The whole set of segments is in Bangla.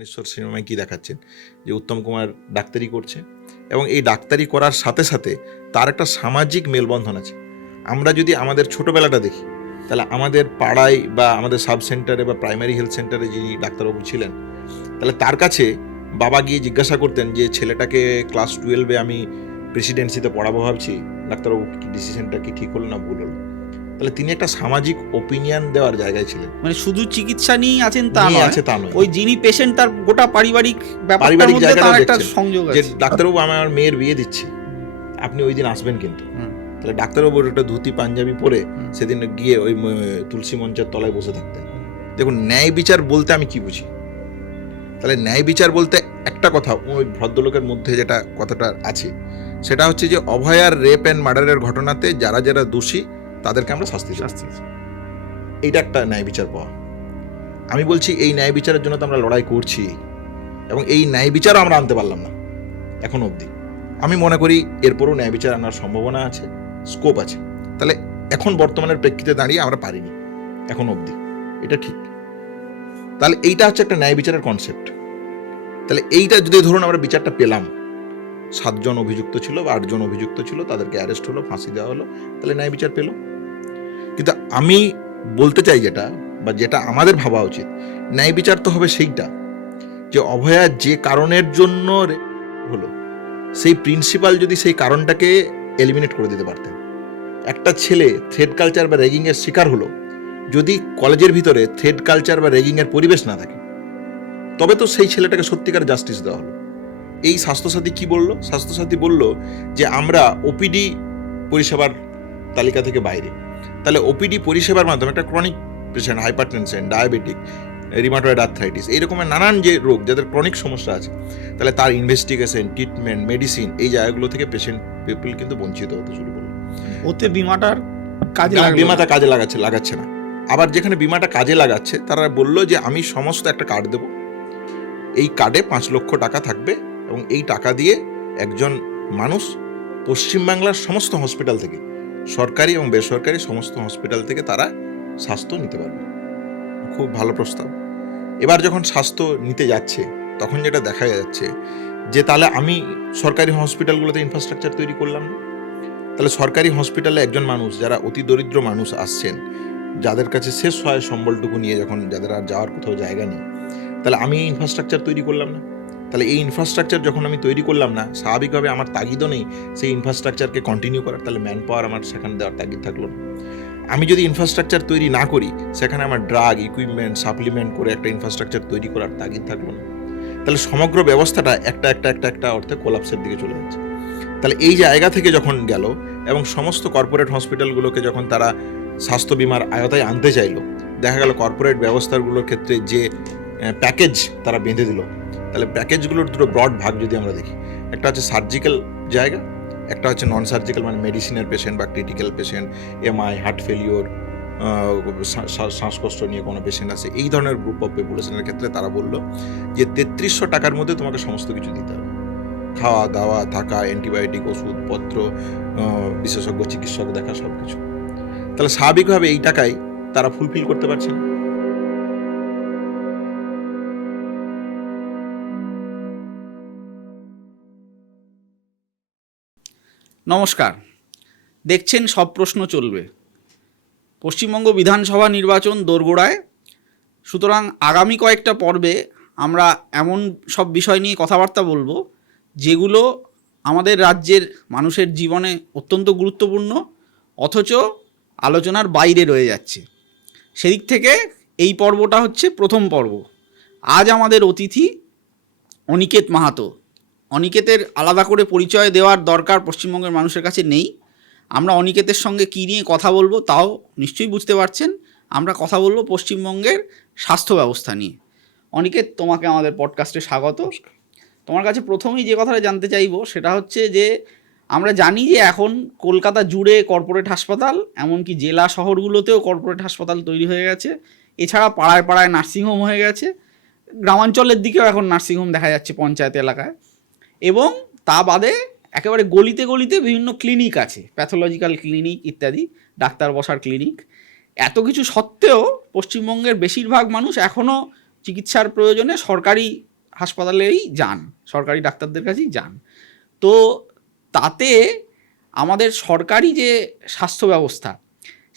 ভুবনেশ্বর সিনেমায় কি দেখাচ্ছেন যে উত্তম কুমার ডাক্তারি করছে এবং এই ডাক্তারি করার সাথে সাথে তার একটা সামাজিক মেলবন্ধন আছে। আমরা যদি আমাদের ছোটোবেলাটা দেখি তাহলে আমাদের পাড়ায় বা আমাদের সাব সেন্টারে বা প্রাইমারি হেলথ সেন্টারে যিনি ডাক্তারবাবু ছিলেন, তাহলে তার কাছে বাবা গিয়ে জিজ্ঞাসা করতেন যে ছেলেটাকে ক্লাস 12-এ আমি প্রেসিডেন্সিতে পড়াবো ভাবছি, ডাক্তারবাবু কি ডিসিশনটা কি ঠিক হলো না ভুল হলো। তাহলে তিনি একটা সামাজিক ওপিনিয়ন দেওয়ার জায়গায় ছিলেন, মানে শুধু চিকিৎসা নিয়েই আছেন তা নিয়ে নয়, আছে তা নয়, ওই যিনি পেশেন্ট তার গোটা পারিবারিক ব্যাপারটার পারিবারিক মধ্যে জায়গাটাও তার একটা দেখছেন সংযোগ যে আছে। ডাক্তারবাবু আমার মেয়ের বিয়ে দিচ্ছি, আপনি ওই দিন আসবেন কিন্তু। তাহলে ডাক্তারবাবুর একটা ধুতি পাঞ্জাবি পরে সেদিন গিয়ে ওই তুলসী মঞ্চের তলায় বসে থাকতেন। দেখুন, ন্যায় বিচার বলতে আমি কি বুঝি। তাহলে ন্যায় বিচার বলতে একটা কথা, ওই ভদ্রলোকের মধ্যে যেটা কথাটা আছে সেটা হচ্ছে যে অভয়ার রেপ অ্যান্ড মার্ডারের ঘটনাতে যারা যারা দোষী তাদেরকে আমরা শাস্তি দেব। এইটা একটা ন্যায় বিচার পাওয়া। আমি বলছি এই ন্যায় বিচারের জন্য তো আমরা লড়াই করছি এবং এই ন্যায় বিচারও আমরা আনতে পারলাম না এখন অবধি। আমি মনে করি এরপরও ন্যায় বিচার আনার সম্ভাবনা আছে, স্কোপ আছে। তাহলে এখন বর্তমানের প্রেক্ষিতে দাঁড়িয়ে আমরা পারিনি এখন অবধি, এটা ঠিক। তাহলে এইটা হচ্ছে একটা ন্যায় বিচারের কনসেপ্ট। তাহলে এইটা যদি ধরুন আমরা বিচারটা পেলাম, 7 জন অভিযুক্ত ছিল বা 8 জন অভিযুক্ত ছিল, তাদেরকে অ্যারেস্ট হলো, ফাঁসি দেওয়া হলো, তাহলে ন্যায় বিচার পেল। কিন্তু আমি বলতে চাই যেটা, বা যেটা আমাদের ভাবা উচিত, ন্যায় বিচার তো হবে সেইটা যে অভয়া যে কারণের জন্য হলো সেই প্রিন্সিপাল যদি সেই কারণটাকে এলিমিনেট করে দিতে পারতেন। একটা ছেলে থ্রেড কালচার বা র্যাগিংয়ের শিকার হলো, যদি কলেজের ভিতরে থ্রেড কালচার বা র্যাগিংয়ের পরিবেশ না থাকে, তবে তো সেই ছেলেটাকে সত্যিকার জাস্টিস দেওয়া হলো। এই স্বাস্থ্যসাথী কি বলল? স্বাস্থ্যসাথী বলল যে আমরা ওপিডি পরিষেবার তালিকা থেকে বাইরে। তাহলে ওপিডি পরিষেবার মাধ্যমে একটা chronic patient, hypertension, diabetic, rheumatoid arthritis, এইরকমের নানান যে রোগ যাদের ক্রনিক সমস্যা আছে, তাহলে তার ইনভেস্টিগেশন, ট্রিটমেন্ট, মেডিসিন, এই জায়গাগুলো থেকে পেশেন্ট পিপল কিন্তু বঞ্চিত হতে শুরু করলো। ওতে বিমাটার কাজে বিমাটা কাজে লাগাচ্ছে না। আবার যেখানে বিমাটা কাজে লাগাচ্ছে তারা বললো যে আমি সমস্ত একটা কার্ড দেবো, এই কার্ডে 5 লক্ষ টাকা থাকবে এবং এই টাকা দিয়ে একজন মানুষ পশ্চিমবাংলার সমস্ত হসপিটাল থেকে, সরকারি এবং বেসরকারি সমস্ত হসপিটাল থেকে তারা স্বাস্থ্য নিতে পারবে। খুব ভালো প্রস্তাব। এবার যখন স্বাস্থ্য নিতে যাচ্ছে তখন যেটা দেখা যাচ্ছে যে তাহলে আমি সরকারি হসপিটালগুলোতে ইনফ্রাস্ট্রাকচার তৈরি করলাম না। তাহলে সরকারি হসপিটালে একজন মানুষ, যারা অতি দরিদ্র মানুষ আসছেন, যাদের কাছে শেষ হয় সম্বলটুকু নিয়ে, যখন যাদের আর যাওয়ার কোথাও জায়গা নেই, তাহলে আমি ইনফ্রাস্ট্রাকচার তৈরি করলাম না। তাহলে এই ইনফ্রাস্ট্রাকচার যখন আমি তৈরি করলাম না, স্বাভাবিকভাবে আমার তাগিদও নেই সেই ইনফ্রাস্ট্রাকচারকে কন্টিনিউ করার, তাহলে ম্যান পাওয়ার আমার সেখানে দেওয়ার তাগিদ থাকলো না। আমি যদি ইনফ্রাস্ট্রাকচার তৈরি না করি, সেখানে আমার ড্রাগ, ইকুইপমেন্ট, সাপ্লিমেন্ট করে একটা ইনফ্রাস্ট্রাকচার তৈরি করার তাগিদ থাকলো না। তাহলে সমগ্র ব্যবস্থাটা একটা অর্থে কোলাপসের দিকে চলে যাচ্ছে। তাহলে এই জায়গা থেকে যখন গেল এবং সমস্ত কর্পোরেট হসপিটালগুলোকে যখন তারা স্বাস্থ্য বিমার আয়তায় আনতে চাইলো, দেখা গেল কর্পোরেট ব্যবস্থাগুলোর ক্ষেত্রে যে প্যাকেজ তারা বেঁধে দিল, তাহলে প্যাকেজগুলোর দুটো ব্রড ভাগ যদি আমরা দেখি, একটা হচ্ছে সার্জিক্যাল জায়গা, একটা হচ্ছে নন সার্জিক্যাল, মানে মেডিসিনের পেশেন্ট বা critical patient, MI, heart failure, শ্বাসকষ্ট নিয়ে কোনো পেশেন্ট আছে, এই ধরনের গ্রুপ অফ পপুলেশনের ক্ষেত্রে তারা বলল যে 3300 টাকার মধ্যে তোমাকে সমস্ত কিছু দিতে হবে, খাওয়া দাওয়া, থাকা, অ্যান্টিবায়োটিক, ওষুধপত্র, বিশেষজ্ঞ চিকিৎসক দেখা, সব কিছু। তাহলে স্বাভাবিকভাবে এই টাকায় তারা ফুলফিল করতে পারছে না। নমস্কার, দেখছেন সব প্রশ্ন চলবে। পশ্চিমবঙ্গ বিধানসভা নির্বাচন দোরগোড়ায়, সুতরাং আগামী কয়েকটা পর্বে আমরা এমন সব বিষয় নিয়ে কথাবার্তা বলবো যেগুলো আমাদের রাজ্যের মানুষের জীবনে অত্যন্ত গুরুত্বপূর্ণ, অথচ আলোচনার বাইরে রয়ে যাচ্ছে। সেদিক থেকে এই পর্বটা হচ্ছে প্রথম পর্ব। আজ আমাদের অতিথি অনিকেত মাহাতো। অনিকেতের আলাদা করে পরিচয় দেওয়ার দরকার পশ্চিমবঙ্গের মানুষের কাছে নেই। আমরা অনিকেতের সঙ্গে কী নিয়ে কথা বলবো তাও নিশ্চয়ই বুঝতে পারছেন। আমরা কথা বলবো পশ্চিমবঙ্গের স্বাস্থ্য ব্যবস্থা নিয়ে। অনিকেত, তোমাকে আমাদের পডকাস্টে স্বাগত। তোমার কাছে প্রথমেই যে কথাটা জানতে চাইবো সেটা হচ্ছে যে আমরা জানি যে এখন কলকাতা জুড়ে কর্পোরেট হাসপাতাল, এমনকি জেলা শহরগুলোতেও কর্পোরেট হাসপাতাল তৈরি হয়ে গেছে। এছাড়া পাড়ায় পাড়ায় নার্সিংহোম হয়ে গেছে। গ্রামাঞ্চলের দিকেও এখন নার্সিংহোম দেখা যাচ্ছে পঞ্চায়েত এলাকায়। এবং তা বাদে একেবারে গলিতে গলিতে বিভিন্ন ক্লিনিক আছে, প্যাথোলজিক্যাল ক্লিনিক ইত্যাদি, ডাক্তার বসার ক্লিনিক। এত কিছু সত্ত্বেও পশ্চিমবঙ্গের বেশিরভাগ মানুষ এখনও চিকিৎসার প্রয়োজনে সরকারি হাসপাতালেই যান, সরকারি ডাক্তারদের কাছেই যান। তো তাতে আমাদের সরকারি যে স্বাস্থ্য ব্যবস্থা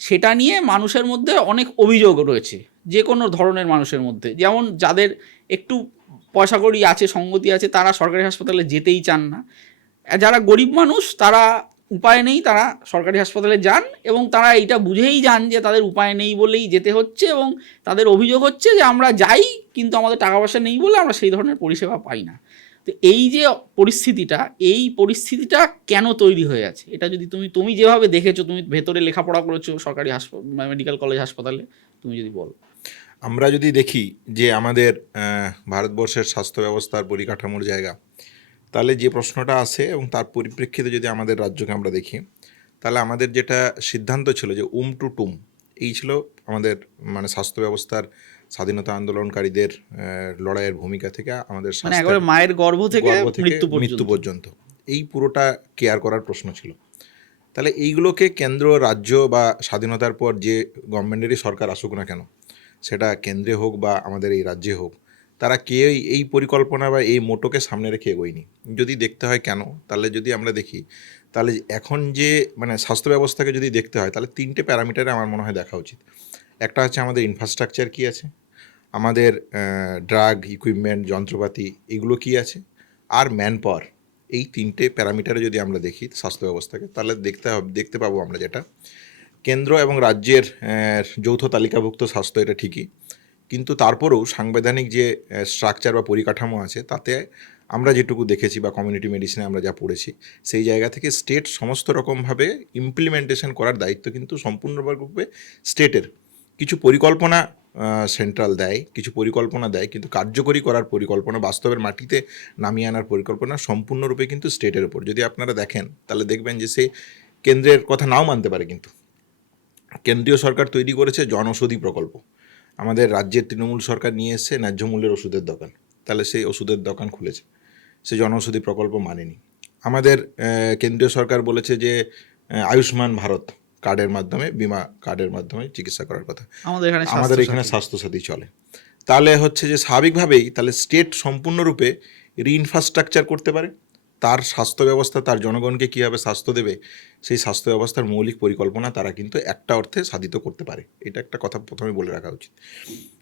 সেটা নিয়ে মানুষের মধ্যে অনেক অভিযোগ রয়েছে, যে কোনো ধরনের মানুষের মধ্যে। যেমন যাদের একটু পয়সা কড়ি আছে, সঙ্গতি আছে, তারা সরকারি হাসপাতালে যেতেই চান না। যারা গরিব মানুষ তারা উপায় নেই, তারা সরকারি হাসপাতালে যান এবং তারা এইটা বুঝেই যান যে তাদের উপায় নেই বলেই যেতে হচ্ছে, এবং তাদের অভিযোগ হচ্ছে যে আমরা যাই কিন্তু আমাদের টাকা পয়সা নেই বলে আমরা সেই ধরনের পরিষেবা পাই না। তো এই যে পরিস্থিতিটা কেন তৈরি হয়ে আছে, এটা যদি তুমি যেভাবে দেখেছো, তুমি ভেতরে লেখাপড়া করেছো সরকারি মেডিকেল কলেজ হাসপাতালে, তুমি যদি বলো। আমরা যদি দেখি যে আমাদের ভারতবর্ষের স্বাস্থ্য ব্যবস্থার পরিকাঠামোর জায়গা, তাহলে যে প্রশ্নটা আসে এবং তার পরিপ্রেক্ষিতে যদি আমাদের রাজ্যকে আমরা দেখি, তাহলে আমাদের যেটা সিদ্ধান্ত ছিল যে টু টুম, এই ছিল আমাদের মানে স্বাস্থ্য ব্যবস্থার স্বাধীনতা আন্দোলনকারীদের লড়াইয়ের ভূমিকা থেকে আমাদের মানে একেবারে মায়ের গর্ভ থেকে মৃত্যু পর্যন্ত এই পুরোটা কেয়ার করার প্রশ্ন ছিল। তাহলে এইগুলোকে কেন্দ্র, রাজ্য বা স্বাধীনতার পর যে গভর্নমেন্টেরই সরকার আসুক না কেন, সেটা কেন্দ্রে হোক বা আমাদের এই রাজ্যে হোক, তারা কেউই এই পরিকল্পনা বা এই মোটোকে সামনে রেখে এগোয়নি। যদি দেখতে হয় কেন, তাহলে যদি আমরা দেখি, তাহলে এখন যে মানে স্বাস্থ্য ব্যবস্থাকে যদি দেখতে হয়, তাহলে 3টে প্যারামিটারে আমার মনে হয় দেখা উচিত। একটা হচ্ছে আমাদের ইনফ্রাস্ট্রাকচার কী আছে, আমাদের ড্রাগ, ইকুইপমেন্ট, যন্ত্রপাতি এগুলো কী আছে, আর ম্যান পাওয়ার। এই 3টে প্যারামিটারে যদি আমরা দেখি স্বাস্থ্য ব্যবস্থাকে, তাহলে দেখতে পাবো আমরা যেটা কেন্দ্র এবং রাজ্যের যৌথ তালিকাভুক্ত স্বাস্থ্য, এটা ঠিকই, কিন্তু তারপরেও সাংবিধানিক যে স্ট্রাকচার বা পরিকাঠামো আছে, তাতে আমরা যেটুকু দেখেছি বা কমিউনিটি মেডিসিনে আমরা যা পড়েছি, সেই জায়গা থেকে স্টেট সমস্ত রকমভাবে ইমপ্লিমেন্টেশন করার দায়িত্ব কিন্তু সম্পূর্ণভাবে স্টেটের। কিছু পরিকল্পনা সেন্ট্রাল দেয়, কিছু পরিকল্পনা দেয়, কিন্তু কার্যকরী করার পরিকল্পনা, বাস্তবের মাটিতে নামিয়ে আনার পরিকল্পনা সম্পূর্ণরূপে কিন্তু স্টেটের উপর। যদি আপনারা দেখেন তাহলে দেখবেন যে সে কেন্দ্রের কথা নাও মানতে পারে, কিন্তু কেন্দ্রীয় সরকার তৈরি করেছে জনঔষধি প্রকল্প, আমাদের রাজ্যের তৃণমূল সরকার নিয়ে এসছে ন্যায্য মূল্যের ওষুধের দোকান, তাহলে সেই ওষুধের দোকান খুলেছে, সে জনঔষধি প্রকল্প মানেনি। আমাদের কেন্দ্রীয় সরকার বলেছে যে আয়ুষ্মান ভারত কার্ডের মাধ্যমে, বিমা কার্ডের মাধ্যমে চিকিৎসা করার কথা, আমাদের এখানে স্বাস্থ্যসাথী চলে। তাহলে হচ্ছে যে স্বাভাবিকভাবেই তাহলে স্টেট সম্পূর্ণরূপে রিইনফ্রাস্ট্রাকচার করতে পারে, তার স্বাস্থ্য ব্যবস্থা, তার জনগণকে কীভাবে স্বাস্থ্য দেবে, সেই স্বাস্থ্য ব্যবস্থার মৌলিক পরিকল্পনা তারা কিন্তু একটা অর্থে সাধিত করতে পারে। এটা একটা কথা প্রথমে বলে রাখা উচিত।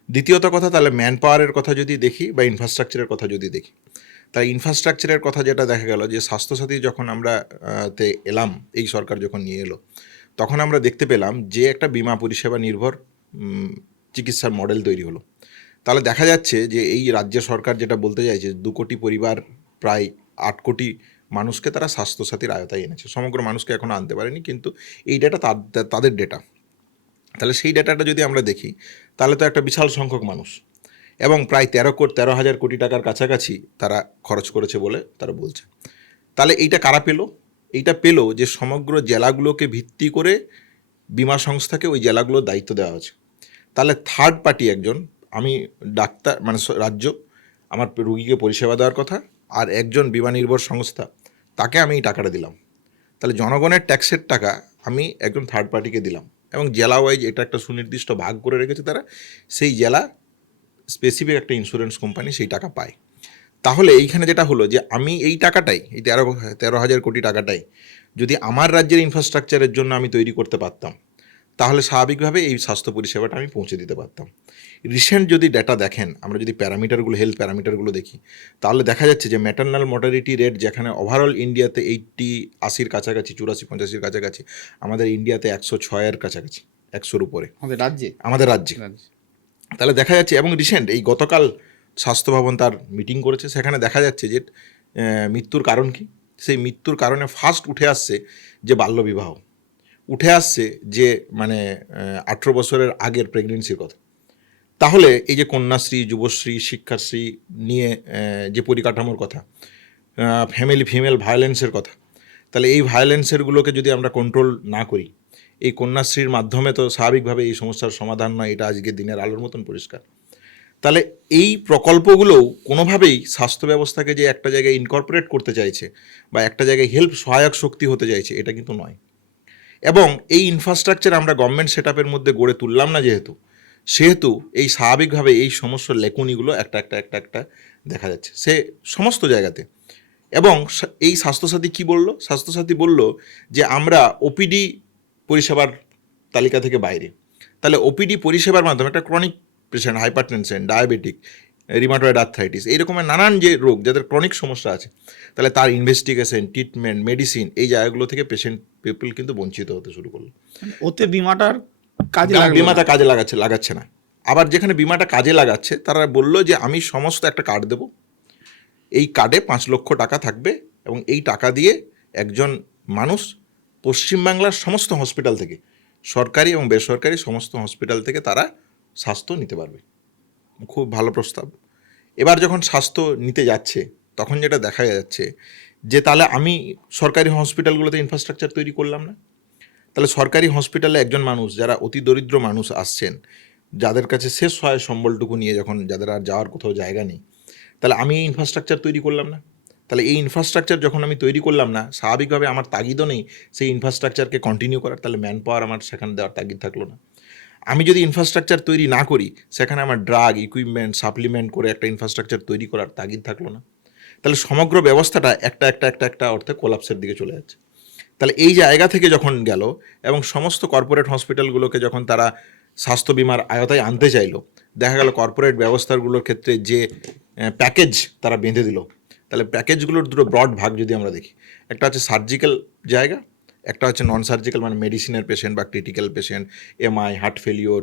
দ্বিতীয়ত কথা, তাহলে ম্যান পাওয়ারের কথা যদি দেখি বা ইনফ্রাস্ট্রাকচারের কথা যদি দেখি, তাই ইনফ্রাস্ট্রাকচারের কথা যেটা দেখা গেল যে স্বাস্থ্যসাথী যখন আমরা এলাম, এই সরকার যখন নিয়ে এলো, তখন আমরা দেখতে পেলাম যে একটা বিমা পরিষেবা নির্ভর চিকিৎসার মডেল তৈরি হলো। তাহলে দেখা যাচ্ছে যে এই রাজ্য সরকার যেটা বলতে চাইছে, 2 কোটি পরিবার, প্রায় 8 কোটি মানুষকে তারা স্বাস্থ্যসাথীর আওতায় এনেছে। সমগ্র মানুষকে এখনও আনতে পারেনি, কিন্তু এই ডেটা তাদের ডেটা। তাহলে সেই ডেটাটা যদি আমরা দেখি, তাহলে তো একটা বিশাল সংখ্যক মানুষ, এবং প্রায় 13,000 কোটি টাকার কাছাকাছি তারা খরচ করেছে বলে তারা বলছে। তাহলে এইটা কারা পেল? এইটা পেল যে সমগ্র জেলাগুলোকে ভিত্তি করে বিমা সংস্থাকে ওই জেলাগুলোর দায়িত্ব দেওয়া হয়েছে। তাহলে থার্ড পার্টি একজন, আমি ডাক্তার মানে রাজ্য আমার রুগীকে পরিষেবা দেওয়ার কথা, আর একজন বিমা নির্ভর সংস্থা, তাকে আমি এই টাকাটা দিলাম। তাহলে জনগণের ট্যাক্সের টাকা আমি একজন থার্ড পার্টিকে দিলাম, এবং জেলা ওয়াইজ এটা একটা সুনির্দিষ্ট ভাগ করে রেখেছে তারা, সেই জেলা স্পেসিফিক একটা ইন্স্যুরেন্স কোম্পানি সেই টাকা পায়। তাহলে এইখানে যেটা হলো যে আমি এই টাকাটাই, এই 13,000 কোটি টাকাটাই যদি আমার রাজ্যের ইনফ্রাস্ট্রাকচারের জন্য আমি তৈরি করতে পারতাম, তাহলে স্বাভাবিকভাবে এই স্বাস্থ্য পরিষেবাটা আমি পৌঁছে দিতে পারতাম। রিসেন্ট যদি ডেটা দেখেন, আমরা যদি প্যারামিটারগুলো, হেলথ প্যারামিটারগুলো দেখি, তাহলে দেখা যাচ্ছে যে ম্যাটারনাল মর্টালিটি রেট যেখানে ওভারঅল ইন্ডিয়াতে 80-80-র কাছাকাছি, 84-85-র কাছাকাছি, আমাদের ইন্ডিয়াতে 106-এর কাছাকাছি, 100-র উপরে আমাদের রাজ্যে। তাহলে দেখা যাচ্ছে, এবং রিসেন্ট এই গতকাল স্বাস্থ্য ভবন তার মিটিং করেছে, সেখানে দেখা যাচ্ছে যে মৃত্যুর কারণ কি, সেই মৃত্যুর কারণে ফার্স্ট উঠে আসছে যে বাল্যবিবাহ, উঠে আসছে যে মানে 18 বছরের আগের প্রেগনেন্সির কথা। তাহলে এই যে কন্যাশ্রী, যুবশ্রী, শিক্ষাশ্রী নিয়ে যে পরিকাঠামোর কথা, ফিমেল ভায়োলেন্সের কথা, তাহলে এই ভায়োলেন্সেরগুলোকে যদি আমরা কন্ট্রোল না করি, এই কন্যাশ্রীর মাধ্যমে তো স্বাভাবিকভাবে এই সমস্যার সমাধান নয়, এটা আজকের দিনের আলোর মতন পরিষ্কার। তাহলে এই প্রকল্পগুলোও কোনোভাবেই স্বাস্থ্য ব্যবস্থাকে যে একটা জায়গায় ইনকর্পোরেট করতে চাইছে বা একটা জায়গায় হেল্প সহায়ক শক্তি হতে চাইছে, এটা কিন্তু নয়। এবং এই ইনফ্রাস্ট্রাকচার আমরা গভর্নমেন্ট সেট আপের মধ্যে গড়ে তুললাম না, সেহেতু এই স্বাভাবিকভাবে এই সমস্ত লেকুনিগুলো একটা দেখা যাচ্ছে সে সমস্ত জায়গাতে। এবং এই স্বাস্থ্যসাথী কি বলল? স্বাস্থ্যসাথী বলল যে আমরা ওপিডি পরিষেবার তালিকা থেকে বাইরে। তাহলে ওপিডি পরিষেবার মাধ্যমে একটা chronic patient, hypertension, diabetic, rheumatoid arthritis, এইরকমের নানান যে রোগ যাদের ক্রনিক সমস্যা আছে, তাহলে তার ইনভেস্টিগেশন, ট্রিটমেন্ট, মেডিসিন, এই জায়গাগুলো থেকে পেশেন্ট পিপল কিন্তু বঞ্চিত হতে শুরু করলো। ওতে বিমাটার কাজে বিমাটা কাজে লাগাচ্ছে না। আবার যেখানে বিমাটা কাজে লাগাচ্ছে তারা বললো যে আমি সমস্ত একটা কার্ড দেবো, এই কার্ডে 5 লক্ষ টাকা থাকবে এবং এই টাকা দিয়ে একজন মানুষ পশ্চিমবাংলার সমস্ত হসপিটাল থেকে, সরকারি এবং বেসরকারি সমস্ত হসপিটাল থেকে তারা স্বাস্থ্য নিতে পারবে। খুব ভালো প্রস্তাব। এবার যখন স্বাস্থ্য নিতে যাচ্ছে তখন যেটা দেখা যাচ্ছে যে তাহলে আমি সরকারি হসপিটালগুলোতে ইনফ্রাস্ট্রাকচার তৈরি করলাম না। তাহলে সরকারি হসপিটালে একজন মানুষ, যারা অতি দরিদ্র মানুষ আসছেন, যাদের কাছে শেষ হয় সম্বলটুকু নিয়ে, যখন যাদের আর যাওয়ার কোথাও জায়গা নেই, তাহলে আমি এই ইনফ্রাস্ট্রাকচার তৈরি করলাম না। তাহলে এই ইনফ্রাস্ট্রাকচার যখন আমি তৈরি করলাম না, স্বাভাবিকভাবে আমার তাগিদও নেই সেই ইনফ্রাস্ট্রাকচারকে কন্টিনিউ করার। তাহলে ম্যান পাওয়ার আমার সেখানে দেওয়ার তাগিদ থাকলো না। আমি যদি ইনফ্রাস্ট্রাকচার তৈরি না করি, সেখানে আমার ড্রাগ, ইকুইপমেন্ট, সাপ্লিমেন্ট করে একটা ইনফ্রাস্ট্রাকচার তৈরি করার তাগিদ থাকলো না। তাহলে সমগ্র ব্যবস্থাটা একটা অর্থে কোলাপসের দিকে চলে যাচ্ছে। তাহলে এই জায়গা থেকে যখন গেল এবং সমস্ত কর্পোরেট হসপিটালগুলোকে যখন তারা স্বাস্থ্য বিমার আয়তায় আনতে চাইলো, দেখা গেল কর্পোরেট ব্যবস্থাগুলোর ক্ষেত্রে যে প্যাকেজ তারা বেঁধে দিল, তাহলে প্যাকেজগুলোর দুটো ব্রড ভাগ যদি আমরা দেখি, একটা হচ্ছে সার্জিক্যাল জায়গা, একটা হচ্ছে নন সার্জিক্যাল, মানে মেডিসিনের পেশেন্ট বা critical patient, MI, heart failure,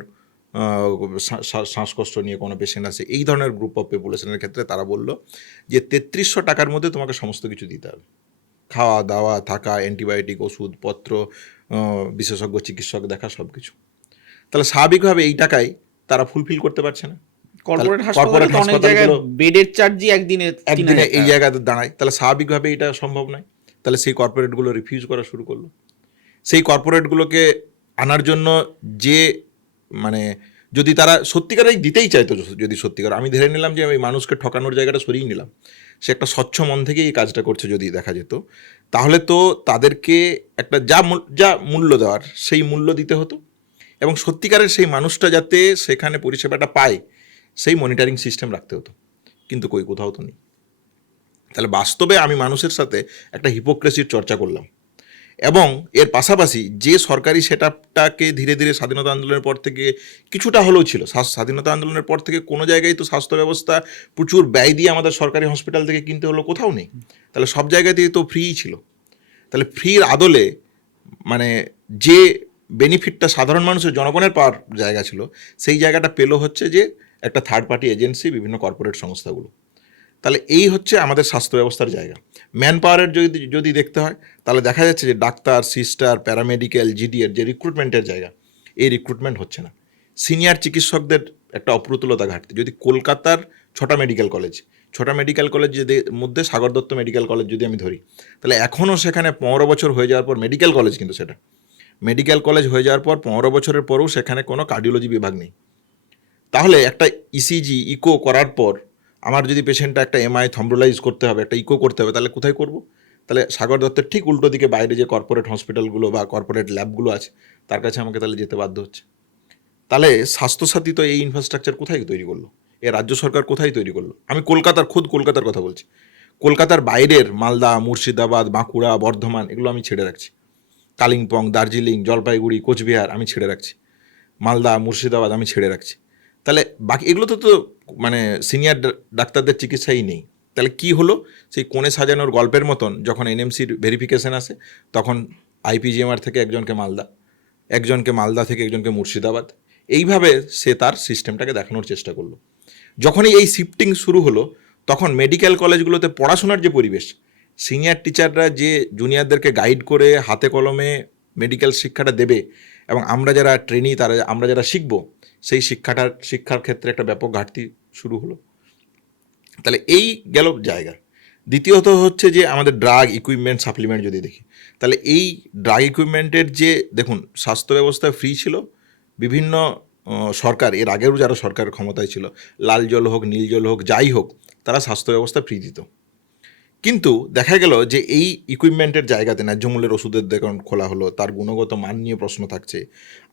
শ্বাসকষ্ট নিয়ে কোনো পেশেন্ট আছে, এই ধরনের গ্রুপ অফ পপুলেশনের ক্ষেত্রে তারা বলল যে 3300 টাকার মধ্যে তোমাকে সমস্ত কিছু দিতে হবে, খাওয়া দাওয়া, থাকা, অ্যান্টিবায়োটিক, ওষুধপত্র, বিশেষজ্ঞ চিকিৎসক দেখা, সব কিছু। তাহলে স্বাভাবিকভাবে এই টাকায় তারা ফুলফিল করতে পারছে না। কর্পোরেট হাসপাতালে অনেক জায়গায় বেডের চার্জই একদিনে এই জায়গাতে দাঁড়ায়, তাহলে স্বাভাবিকভাবে এটা সম্ভব নয়। তাহলে সেই কর্পোরেটগুলো রিফিউজ করা শুরু করলো। সেই কর্পোরেটগুলোকে আনার জন্য যে মানে যদি তারা সত্যিকারেই দিতেই চাইতো, যদি সত্যিকার, আমি ধরে নিলাম যে আমি মানুষকে ঠকানোর জায়গাটা সরিয়ে নিলাম, সে একটা স্বচ্ছ মন থেকেই এই কাজটা করছে যদি দেখা যেত, তাহলে তো তাদেরকে একটা যা মূল্য দেওয়ার সেই মূল্য দিতে হতো এবং সত্যিকারের সেই মানুষটা যাতে সেখানে পরিষেবাটা পায় সেই মনিটরিং সিস্টেম রাখতে হতো। কিন্তু কোথাও তো নেই। তাহলে বাস্তবে আমি মানুষের সাথে একটা হিপোক্রেসির চর্চা করলাম। এবং এর পাশাপাশি যে সরকারি সেটআপটাকে ধীরে ধীরে স্বাধীনতা আন্দোলনের পর থেকে কিছুটা হলেও ছিল, স্বাধীনতা আন্দোলনের পর থেকে কোনো জায়গায় তো স্বাস্থ্য ব্যবস্থা প্রচুর ব্যয় দিয়ে আমাদের সরকারি হসপিটাল থেকে কিনতে হলো, কোথাও নেই। তাহলে সব জায়গাতেই তো ফ্রিই ছিল। তাহলে ফ্রির আদলে মানে যে বেনিফিটটা সাধারণ মানুষের, জনগণের পাওয়ার জায়গা ছিল, সেই জায়গাটা পেলো হচ্ছে যে একটা থার্ড পার্টি এজেন্সি, বিভিন্ন কর্পোরেট সংস্থাগুলো। তাহলে এই হচ্ছে আমাদের স্বাস্থ্য ব্যবস্থার জায়গা। ম্যান পাওয়ারের যদি দেখতে হয়, তাহলে দেখা যাচ্ছে যে ডাক্তার, সিস্টার, প্যারামেডিক্যাল, জিডিএর যে রিক্রুটমেন্টের জায়গা, এই রিক্রুটমেন্ট হচ্ছে না। সিনিয়র চিকিৎসকদের একটা অপ্রতুলতা ঘাটতি। যদি কলকাতার 6টা মেডিকেল কলেজের মধ্যে সাগর দত্ত মেডিকেল কলেজ যদি আমি ধরি, তাহলে এখনও সেখানে 15 বছর হয়ে যাওয়ার পর মেডিকেল কলেজ, কিন্তু সেটা মেডিকেল কলেজ হয়ে যাওয়ার পর 15 বছরের পরেও সেখানে কোনো কার্ডিওলজি বিভাগ নেই। তাহলে একটা ইসিজি, ইকো করার পর আমার যদি পেশেন্টটা একটা এমআই থ্রম্বোলাইজ করতে হবে, একটা ইকো করতে হবে, তাহলে কোথায় করব? তাহলে সাগর দত্তের ঠিক উল্টো দিকে বাইরে যে কর্পোরেট হসপিটালগুলো বা কর্পোরেট ল্যাবগুলো আছে, তার কাছে আমাকে তাহলে যেতে বাধ্য হচ্ছে। তাহলে স্বাস্থ্যসাথী তো এই ইনফ্রাস্ট্রাকচার কোথায় তৈরি করলো? এ রাজ্য সরকার কোথায় তৈরি করলো? আমি কলকাতার কথা বলছি। কলকাতার বাইরের মালদা, মুর্শিদাবাদ, বাঁকুড়া, বর্ধমান, এগুলো আমি ছেড়ে রাখছি। কালিম্পং, দার্জিলিং, জলপাইগুড়ি, কোচবিহার আমি ছেড়ে রাখছি। মালদা, মুর্শিদাবাদ আমি ছেড়ে রাখছি। তাহলে বাকি এগুলোতে তো মানে সিনিয়র ডাক্তারদের চিকিৎসাই নেই। তাহলে কি হলো? সেই কোণে সাজানোর গল্পের মতন যখন এনএমসির ভেরিফিকেশন আসে, তখন আইপিজিএমআর থেকে একজনকে মালদা থেকে একজনকে মুর্শিদাবাদ, এইভাবে সে তার সিস্টেমটাকে দেখানোর চেষ্টা করলো। যখনই এই শিফটিং শুরু হলো, তখন মেডিকেল কলেজগুলোতে পড়াশোনার যে পরিবেশ, সিনিয়র টিচাররা যে জুনিয়রদেরকে গাইড করে হাতে কলমে মেডিকেল শিক্ষাটা দেবে এবং আমরা যারা ট্রেনি, আমরা যারা শিখবো, সেই শিক্ষার ক্ষেত্রে একটা ব্যাপক ঘাটতি শুরু হলো। তাহলে এই গেল জায়গা। দ্বিতীয়ত হচ্ছে যে আমাদের ড্রাগ, ইকুইপমেন্ট, সাপ্লিমেন্ট যদি দেখি, তাহলে এই ড্রাগ ইকুইপমেন্টের যে দেখুন, স্বাস্থ্য ব্যবস্থা ফ্রি ছিল। বিভিন্ন সরকার, এর আগেও যারা সরকারের ক্ষমতায় ছিল, লাল জল হোক, নীল জল হোক, যাই হোক, তারা স্বাস্থ্য ব্যবস্থা ফ্রি দিত। কিন্তু দেখা গেল যে এই ইকুইপমেন্টের জায়গাতে ন্যায্যমূল্যের ওষুধের দোকান খোলা হলো, তার গুণগত মান নিয়ে প্রশ্ন থাকছে।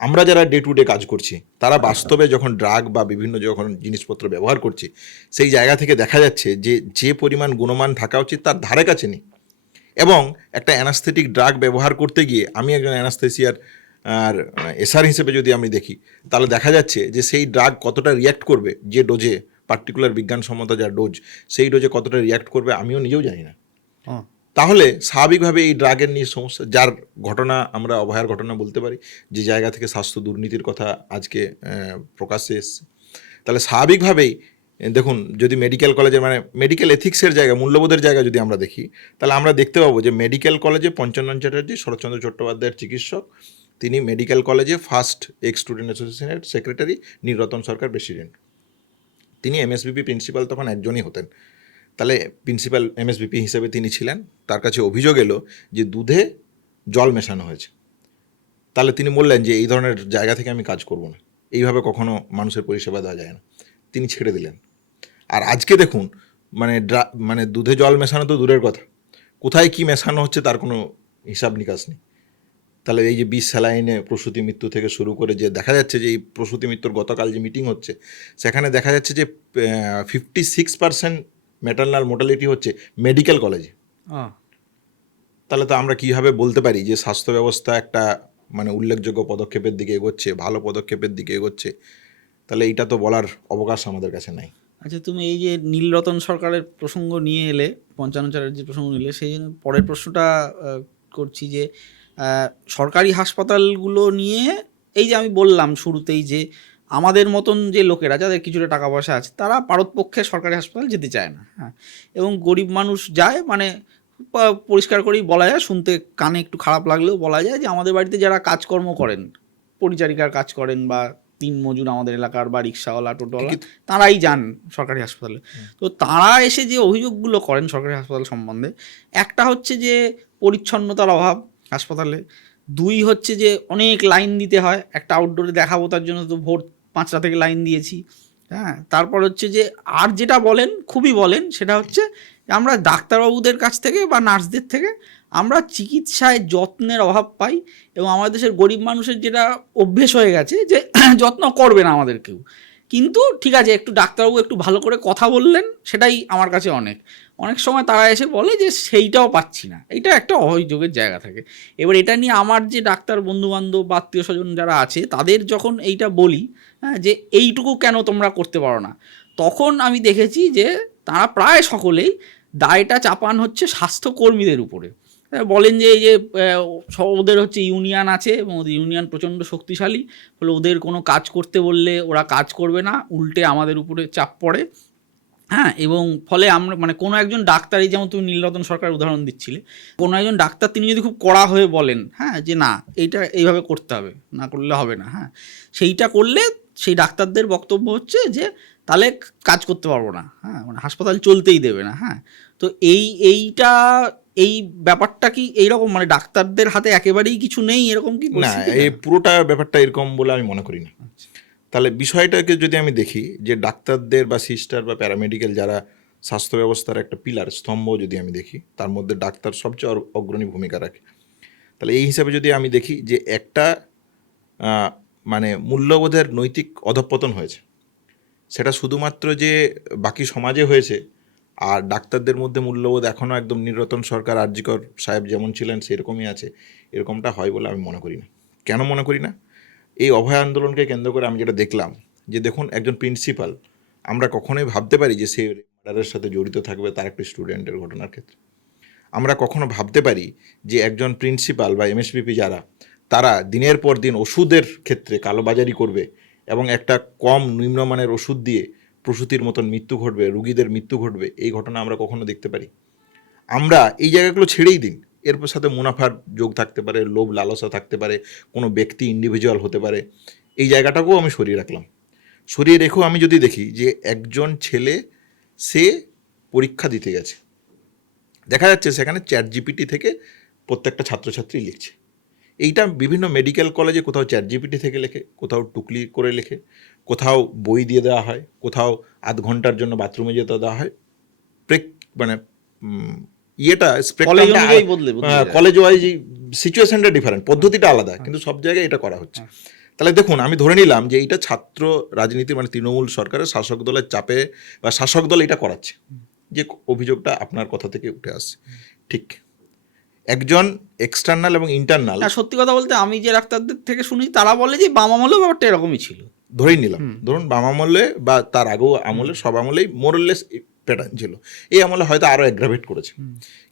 আমরা যারা ডে টু ডে কাজ করছি তারা বাস্তবে যখন ড্রাগ বা বিভিন্ন যখন জিনিসপত্র ব্যবহার করছি, সেই জায়গা থেকে দেখা যাচ্ছে যে যে পরিমাণ গুণমান থাকা উচিত তার ধারে কাছে নেই। এবং একটা অ্যানাস্থেটিক ড্রাগ ব্যবহার করতে গিয়ে, আমি একজন অ্যানাস্থেসিয়ার আর এসআর হিসেবে যদি আমি দেখি, তাহলে দেখা যাচ্ছে যে সেই ড্রাগ কতটা রিয়্যাক্ট করবে, যে ডোজে পার্টিকুলার বিজ্ঞানসম্মত যা ডোজ, সেই ডোজে কতটা রিয়্যাক্ট করবে আমিও নিজেও জানি না। তাহলে স্বাভাবিকভাবে এই ড্রাগের নিয়ে সমস্যা, যার ঘটনা আমরা অভয়ার ঘটনা বলতে পারি, যে জায়গা থেকে স্বাস্থ্য দুর্নীতির কথা আজকে প্রকাশ্যে এসছে, তাহলে স্বাভাবিকভাবেই দেখুন, যদি মেডিকেল কলেজের মানে মেডিকেল এথিক্সের জায়গা, মূল্যবোধের জায়গা যদি আমরা দেখি, তাহলে আমরা দেখতে পাবো যে মেডিকেল কলেজে পঞ্চানন চ্যাটার্জি, শরৎচন্দ্র চট্টোপাধ্যায়ের চিকিৎসক, তিনি মেডিকেল কলেজে ফার্স্ট এক্স স্টুডেন্ট অ্যাসোসিয়েশনের সেক্রেটারি, নীলরতন সরকার প্রেসিডেন্ট। তিনি এমএসবিপি প্রিন্সিপাল তখন একজনই হতেন। তাহলে প্রিন্সিপাল এমএসবিপি হিসেবে তিনি ছিলেন, তার কাছে অভিযোগ এলো যে দুধে জল মেশানো হয়েছে। তাহলে তিনি বললেন যে এই ধরনের জায়গা থেকে আমি কাজ করব না, এইভাবে কখনো মানুষের পরিষেবা দেওয়া যায় না, তিনি ছেড়ে দিলেন। আর আজকে দেখুন, মানে দুধে জল মেশানো তো দূরের কথা, কোথায় কি মেশানো হচ্ছে তার কোনো হিসাব নিকাশ নেই। তাহলে এই যে বিষ স্যালাইনে প্রসূতি মৃত্যু থেকে শুরু করে, যে দেখা যাচ্ছে যে এই প্রসূতি মৃত্যুর গতকাল যে মিটিং হচ্ছে, সেখানে দেখা যাচ্ছে যে 56% ম্যাটারনাল মোর্টালিটি হচ্ছে মেডিকেল কলেজে। তাহলে তো আমরা কীভাবে বলতে পারি যে স্বাস্থ্য ব্যবস্থা একটা মানে উল্লেখযোগ্য পদক্ষেপের দিকে এগোচ্ছে, ভালো পদক্ষেপের দিকে এগোচ্ছে? তাহলে এইটা তো বলার অবকাশ আমাদের কাছে নাই। আচ্ছা, তুমি এই যে নীলরতন সরকারের প্রসঙ্গ নিয়ে এলে, পঞ্চানন চ্যাটার্জির প্রসঙ্গ নিলে, সেই জন্য পরের প্রশ্নটা করছি যে সরকারি হাসপাতালগুলো নিয়ে, এই যে আমি বললাম শুরুতেই যে আমাদের মতন যে লোকেরা যাদের কিছুটা টাকা পয়সা আছে, তারা পারতপক্ষে সরকারি হাসপাতাল যেতে চায় না, হ্যাঁ, এবং গরিব মানুষ যায়, মানে পরিষ্কার করেই বলা যায়, শুনতে কানে একটু খারাপ লাগলেও বলা যায় যে আমাদের বাড়িতে যারা কাজকর্ম করেন, পরিচারিকার কাজ করেন বা দিন মজুর আমাদের এলাকার বা রিক্সাওয়ালা, টোটোওয়ালা, তারাই যান সরকারি হাসপাতালে। তো তারা এসে যে অভিযোগগুলো করেন সরকারি হাসপাতাল সম্বন্ধে, একটা হচ্ছে যে পরিচ্ছন্নতার অভাব হাসপাতালে, দুই হচ্ছে যে অনেক লাইন দিতে হয়, একটা আউটডোরে দেখাবো তার জন্য তো ভোর 5টা থেকে লাইন দিয়েছি, হ্যাঁ। তারপর হচ্ছে যে আর যেটা বলেন, খুবই বলেন, সেটা হচ্ছে আমরা ডাক্তারবাবুদের কাছ থেকে বা নার্সদের থেকে আমরা চিকিৎসায় যত্নের অভাব পাই, এবং আমাদের দেশের গরিব মানুষের যেটা অভ্যেস হয়ে গেছে যে যত্ন করবে না আমাদের কেউ। কিন্তু ঠিক আছে, একটু ডাক্তারবাবু একটু ভালো করে কথা বললেন, সেটাই আমার কাছে অনেক সময় তারা এসে বলে যে সেইটাও পাচ্ছি না। এইটা একটা অভিযোগের জায়গা থাকে। এবার এটা নিয়ে আমার যে ডাক্তার বন্ধুবান্ধব বা আত্মীয় স্বজন যারা আছে, তাদের যখন এইটা বলি, হ্যাঁ, যে এইটুকু কেন তোমরা করতে পারো না, তখন আমি দেখেছি যে তারা প্রায় সকলেই দায়টা চাপান হচ্ছে স্বাস্থ্যকর্মীদের উপরে। বলেন যে এই যে ওদের হচ্ছে ইউনিয়ন আছে এবং ওদের ইউনিয়ন প্রচণ্ড শক্তিশালী, ফলে ওদের কোনো কাজ করতে বললে ওরা কাজ করবে না, উল্টে আমাদের উপরে চাপ পড়ে, হ্যাঁ। এবং ফলে আমরা মানে কোনো একজন ডাক্তার, এই যেমন তুমি নীলরতন সরকার উদাহরণ দিচ্ছিলে, কোনো একজন ডাক্তার তিনি যদি খুব কড়া হয়ে বলেন, হ্যাঁ, যে না এইটা এইভাবে করতে হবে, না করলে হবে না, হ্যাঁ, সেইটা করলে সেই ডাক্তারদের বক্তব্য হচ্ছে যে তাহলে কাজ করতে পারবো না, হ্যাঁ, মানে হাসপাতাল চলতেই দেবে না, হ্যাঁ। তো এইটা এই ব্যাপারটা কি এইরকম, মানে ডাক্তারদের হাতে একেবারেই কিছু নেই এরকম কি? না, এই পুরোটা ব্যাপারটা এরকম বলে আমি মনে করি না। তাহলে বিষয়টাকে যদি আমি দেখি যে ডাক্তারদের বা সিস্টার বা প্যারামেডিক্যাল যারা স্বাস্থ্য ব্যবস্থার একটা পিলার স্তম্ভ যদি আমি দেখি, তার মধ্যে ডাক্তার সবচেয়ে অগ্রণী ভূমিকা রাখে। তাহলে এই হিসাবে যদি আমি দেখি যে একটা মানে মূল্যবোধের নৈতিক অধঃপতন হয়েছে, সেটা শুধুমাত্র যে বাকি সমাজে হয়েছে আর ডাক্তারদের মধ্যে মূল্যবোধ এখনও একদম নীলরতন সরকার, আরজিকর সাহেব যেমন ছিলেন সেরকমই আছে, এরকমটা হয় বলে আমি মনে করি না। কেন মনে করি না? এই অভয় আন্দোলনকে কেন্দ্র করে আমি যেটা দেখলাম, যে দেখুন একজন প্রিন্সিপাল, আমরা কখনোই ভাবতে পারি যে সে মার্ডারের সাথে জড়িত থাকবে তার একটা স্টুডেন্টের ঘটনার ক্ষেত্রে। আমরা কখনো ভাবতে পারি যে একজন প্রিন্সিপাল বা এমএসবিপি যারা, তারা দিনের পর দিন ওষুধের ক্ষেত্রে কালোবাজারি করবে এবং একটা কম নিম্নমানের ওষুধ দিয়ে প্রসূতির মতন মৃত্যু ঘটবে, রুগীদের মৃত্যু ঘটবে, এই ঘটনা আমরা কখনো দেখতে পারি? আমরা এই জায়গাগুলো ছেড়েই দিন, এর সাথে মুনাফার যোগ থাকতে পারে, লোভ লালসা থাকতে পারে, কোনো ব্যক্তি ইন্ডিভিজুয়াল হতে পারে, এই জায়গাটাকেও আমি সরিয়ে রাখলাম। সরিয়ে রেখেও আমি যদি দেখি যে একজন ছেলে সে পরীক্ষা দিতে গেছে, দেখা যাচ্ছে সেখানে চ্যাট জিপিটি থেকে প্রত্যেকটা ছাত্রছাত্রী লিখছে। এইটা বিভিন্ন মেডিকেল কলেজে কোথাও চ্যাট জিপিটি থেকে লেখে, কোথাও টুকলি করে লেখে, কোথাও বই দিয়ে দেওয়া হয়, কোথাও আধ ঘন্টার জন্য বাথরুমে যেতে দেওয়া হয়, মানে ইয়েটা কলেজ স্পেকট্রামটা অনুযায়ী বদলে যায়। কলেজ ওয়াইজ সিচুয়েশনটা ডিফারেন্ট, পদ্ধতিটা আলাদা, কিন্তু সব জায়গায় এটা করা হচ্ছে। তাহলে দেখুন, আমি ধরে নিলাম যে এইটা ছাত্র রাজনীতি মানে তৃণমূল সরকারের শাসক দলের চাপে বা শাসক দল এটা করাচ্ছে, যে অভিযোগটা আপনার কথা থেকে উঠে আসছে। ঠিক, একজন এক্সটার্নাল এবং ইন্টারনাল, না, সত্যি কথা বলতে আমি যে ডাক্তারদের থেকে শুনি তারা বলে যে বাম আমলেও ব্যাপারটা এরকমই ছিল। ধরেই নিলাম, ধরুন বাম আমলে বা তার আগেও আমলে, সব আমলেই মোরলেস প্যাটার্ন ছিল, এই আমলে হয়তো আরও অ্যাগ্রাভেট করেছে।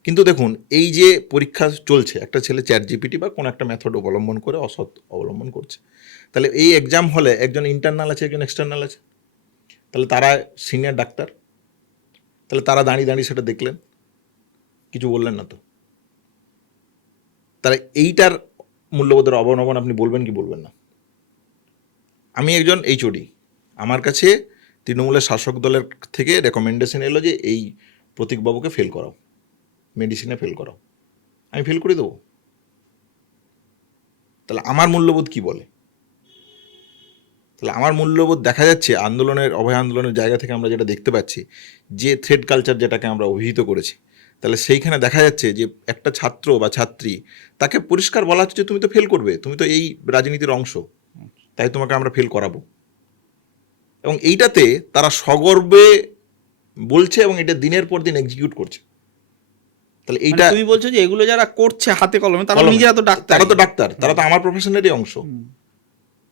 কিন্তু দেখুন, এই যে পরীক্ষা চলছে, একটা ছেলে ChatGPT বা কোনো একটা মেথড অবলম্বন করে অসৎ অবলম্বন করছে, তাহলে এই এক্সাম হলে একজন ইন্টারনাল আছে, একজন এক্সটার্নাল আছে, তাহলে তারা সিনিয়র ডাক্তার, তাহলে তারা দাঁড়িয়ে দাঁড়িয়ে সেটা দেখলেন, কিছু বললেন না তো। তাহলে এইটার মূল্যবোধের অবনমন আপনি বলবেন কি বলবেন না? আমি একজন HOD, আমার কাছে তৃণমূলের শাসক দলের থেকে রেকমেন্ডেশন এলো যে এই প্রতীকবাবুকে ফেল করাও, মেডিসিনে ফেল করাও, আমি ফেল করে দেবো? তাহলে আমার মূল্যবোধ কি বলে? তাহলে আমার মূল্যবোধ দেখা যাচ্ছে আন্দোলনের, অভয় আন্দোলনের জায়গা থেকে আমরা যেটা দেখতে পাচ্ছি, যে থ্রেড কালচার যেটাকে আমরা অভিহিত করেছি, তাহলে সেইখানে দেখা যাচ্ছে যে একটা ছাত্র বা ছাত্রী, তাকে পরিষ্কার বলা হচ্ছে যে তুমি তো ফেল করবে, তুমি তো এই রাজনীতির অংশ, তাই তোমাকে আমরা ফেল করাবো। এবং এইটাতে তারা সগর্বে বলছে এবং এটা দিনের পর দিন এক্সিকিউট করছে। তাহলে এইটা তুমি বলছো যে এগুলো যারা করছে হাতে কলমে, তারা কলমে, নিজেরা তো ডাক্তার, তারা তো ডাক্তার, তারা তো আমার প্রফেশনেরই অংশ।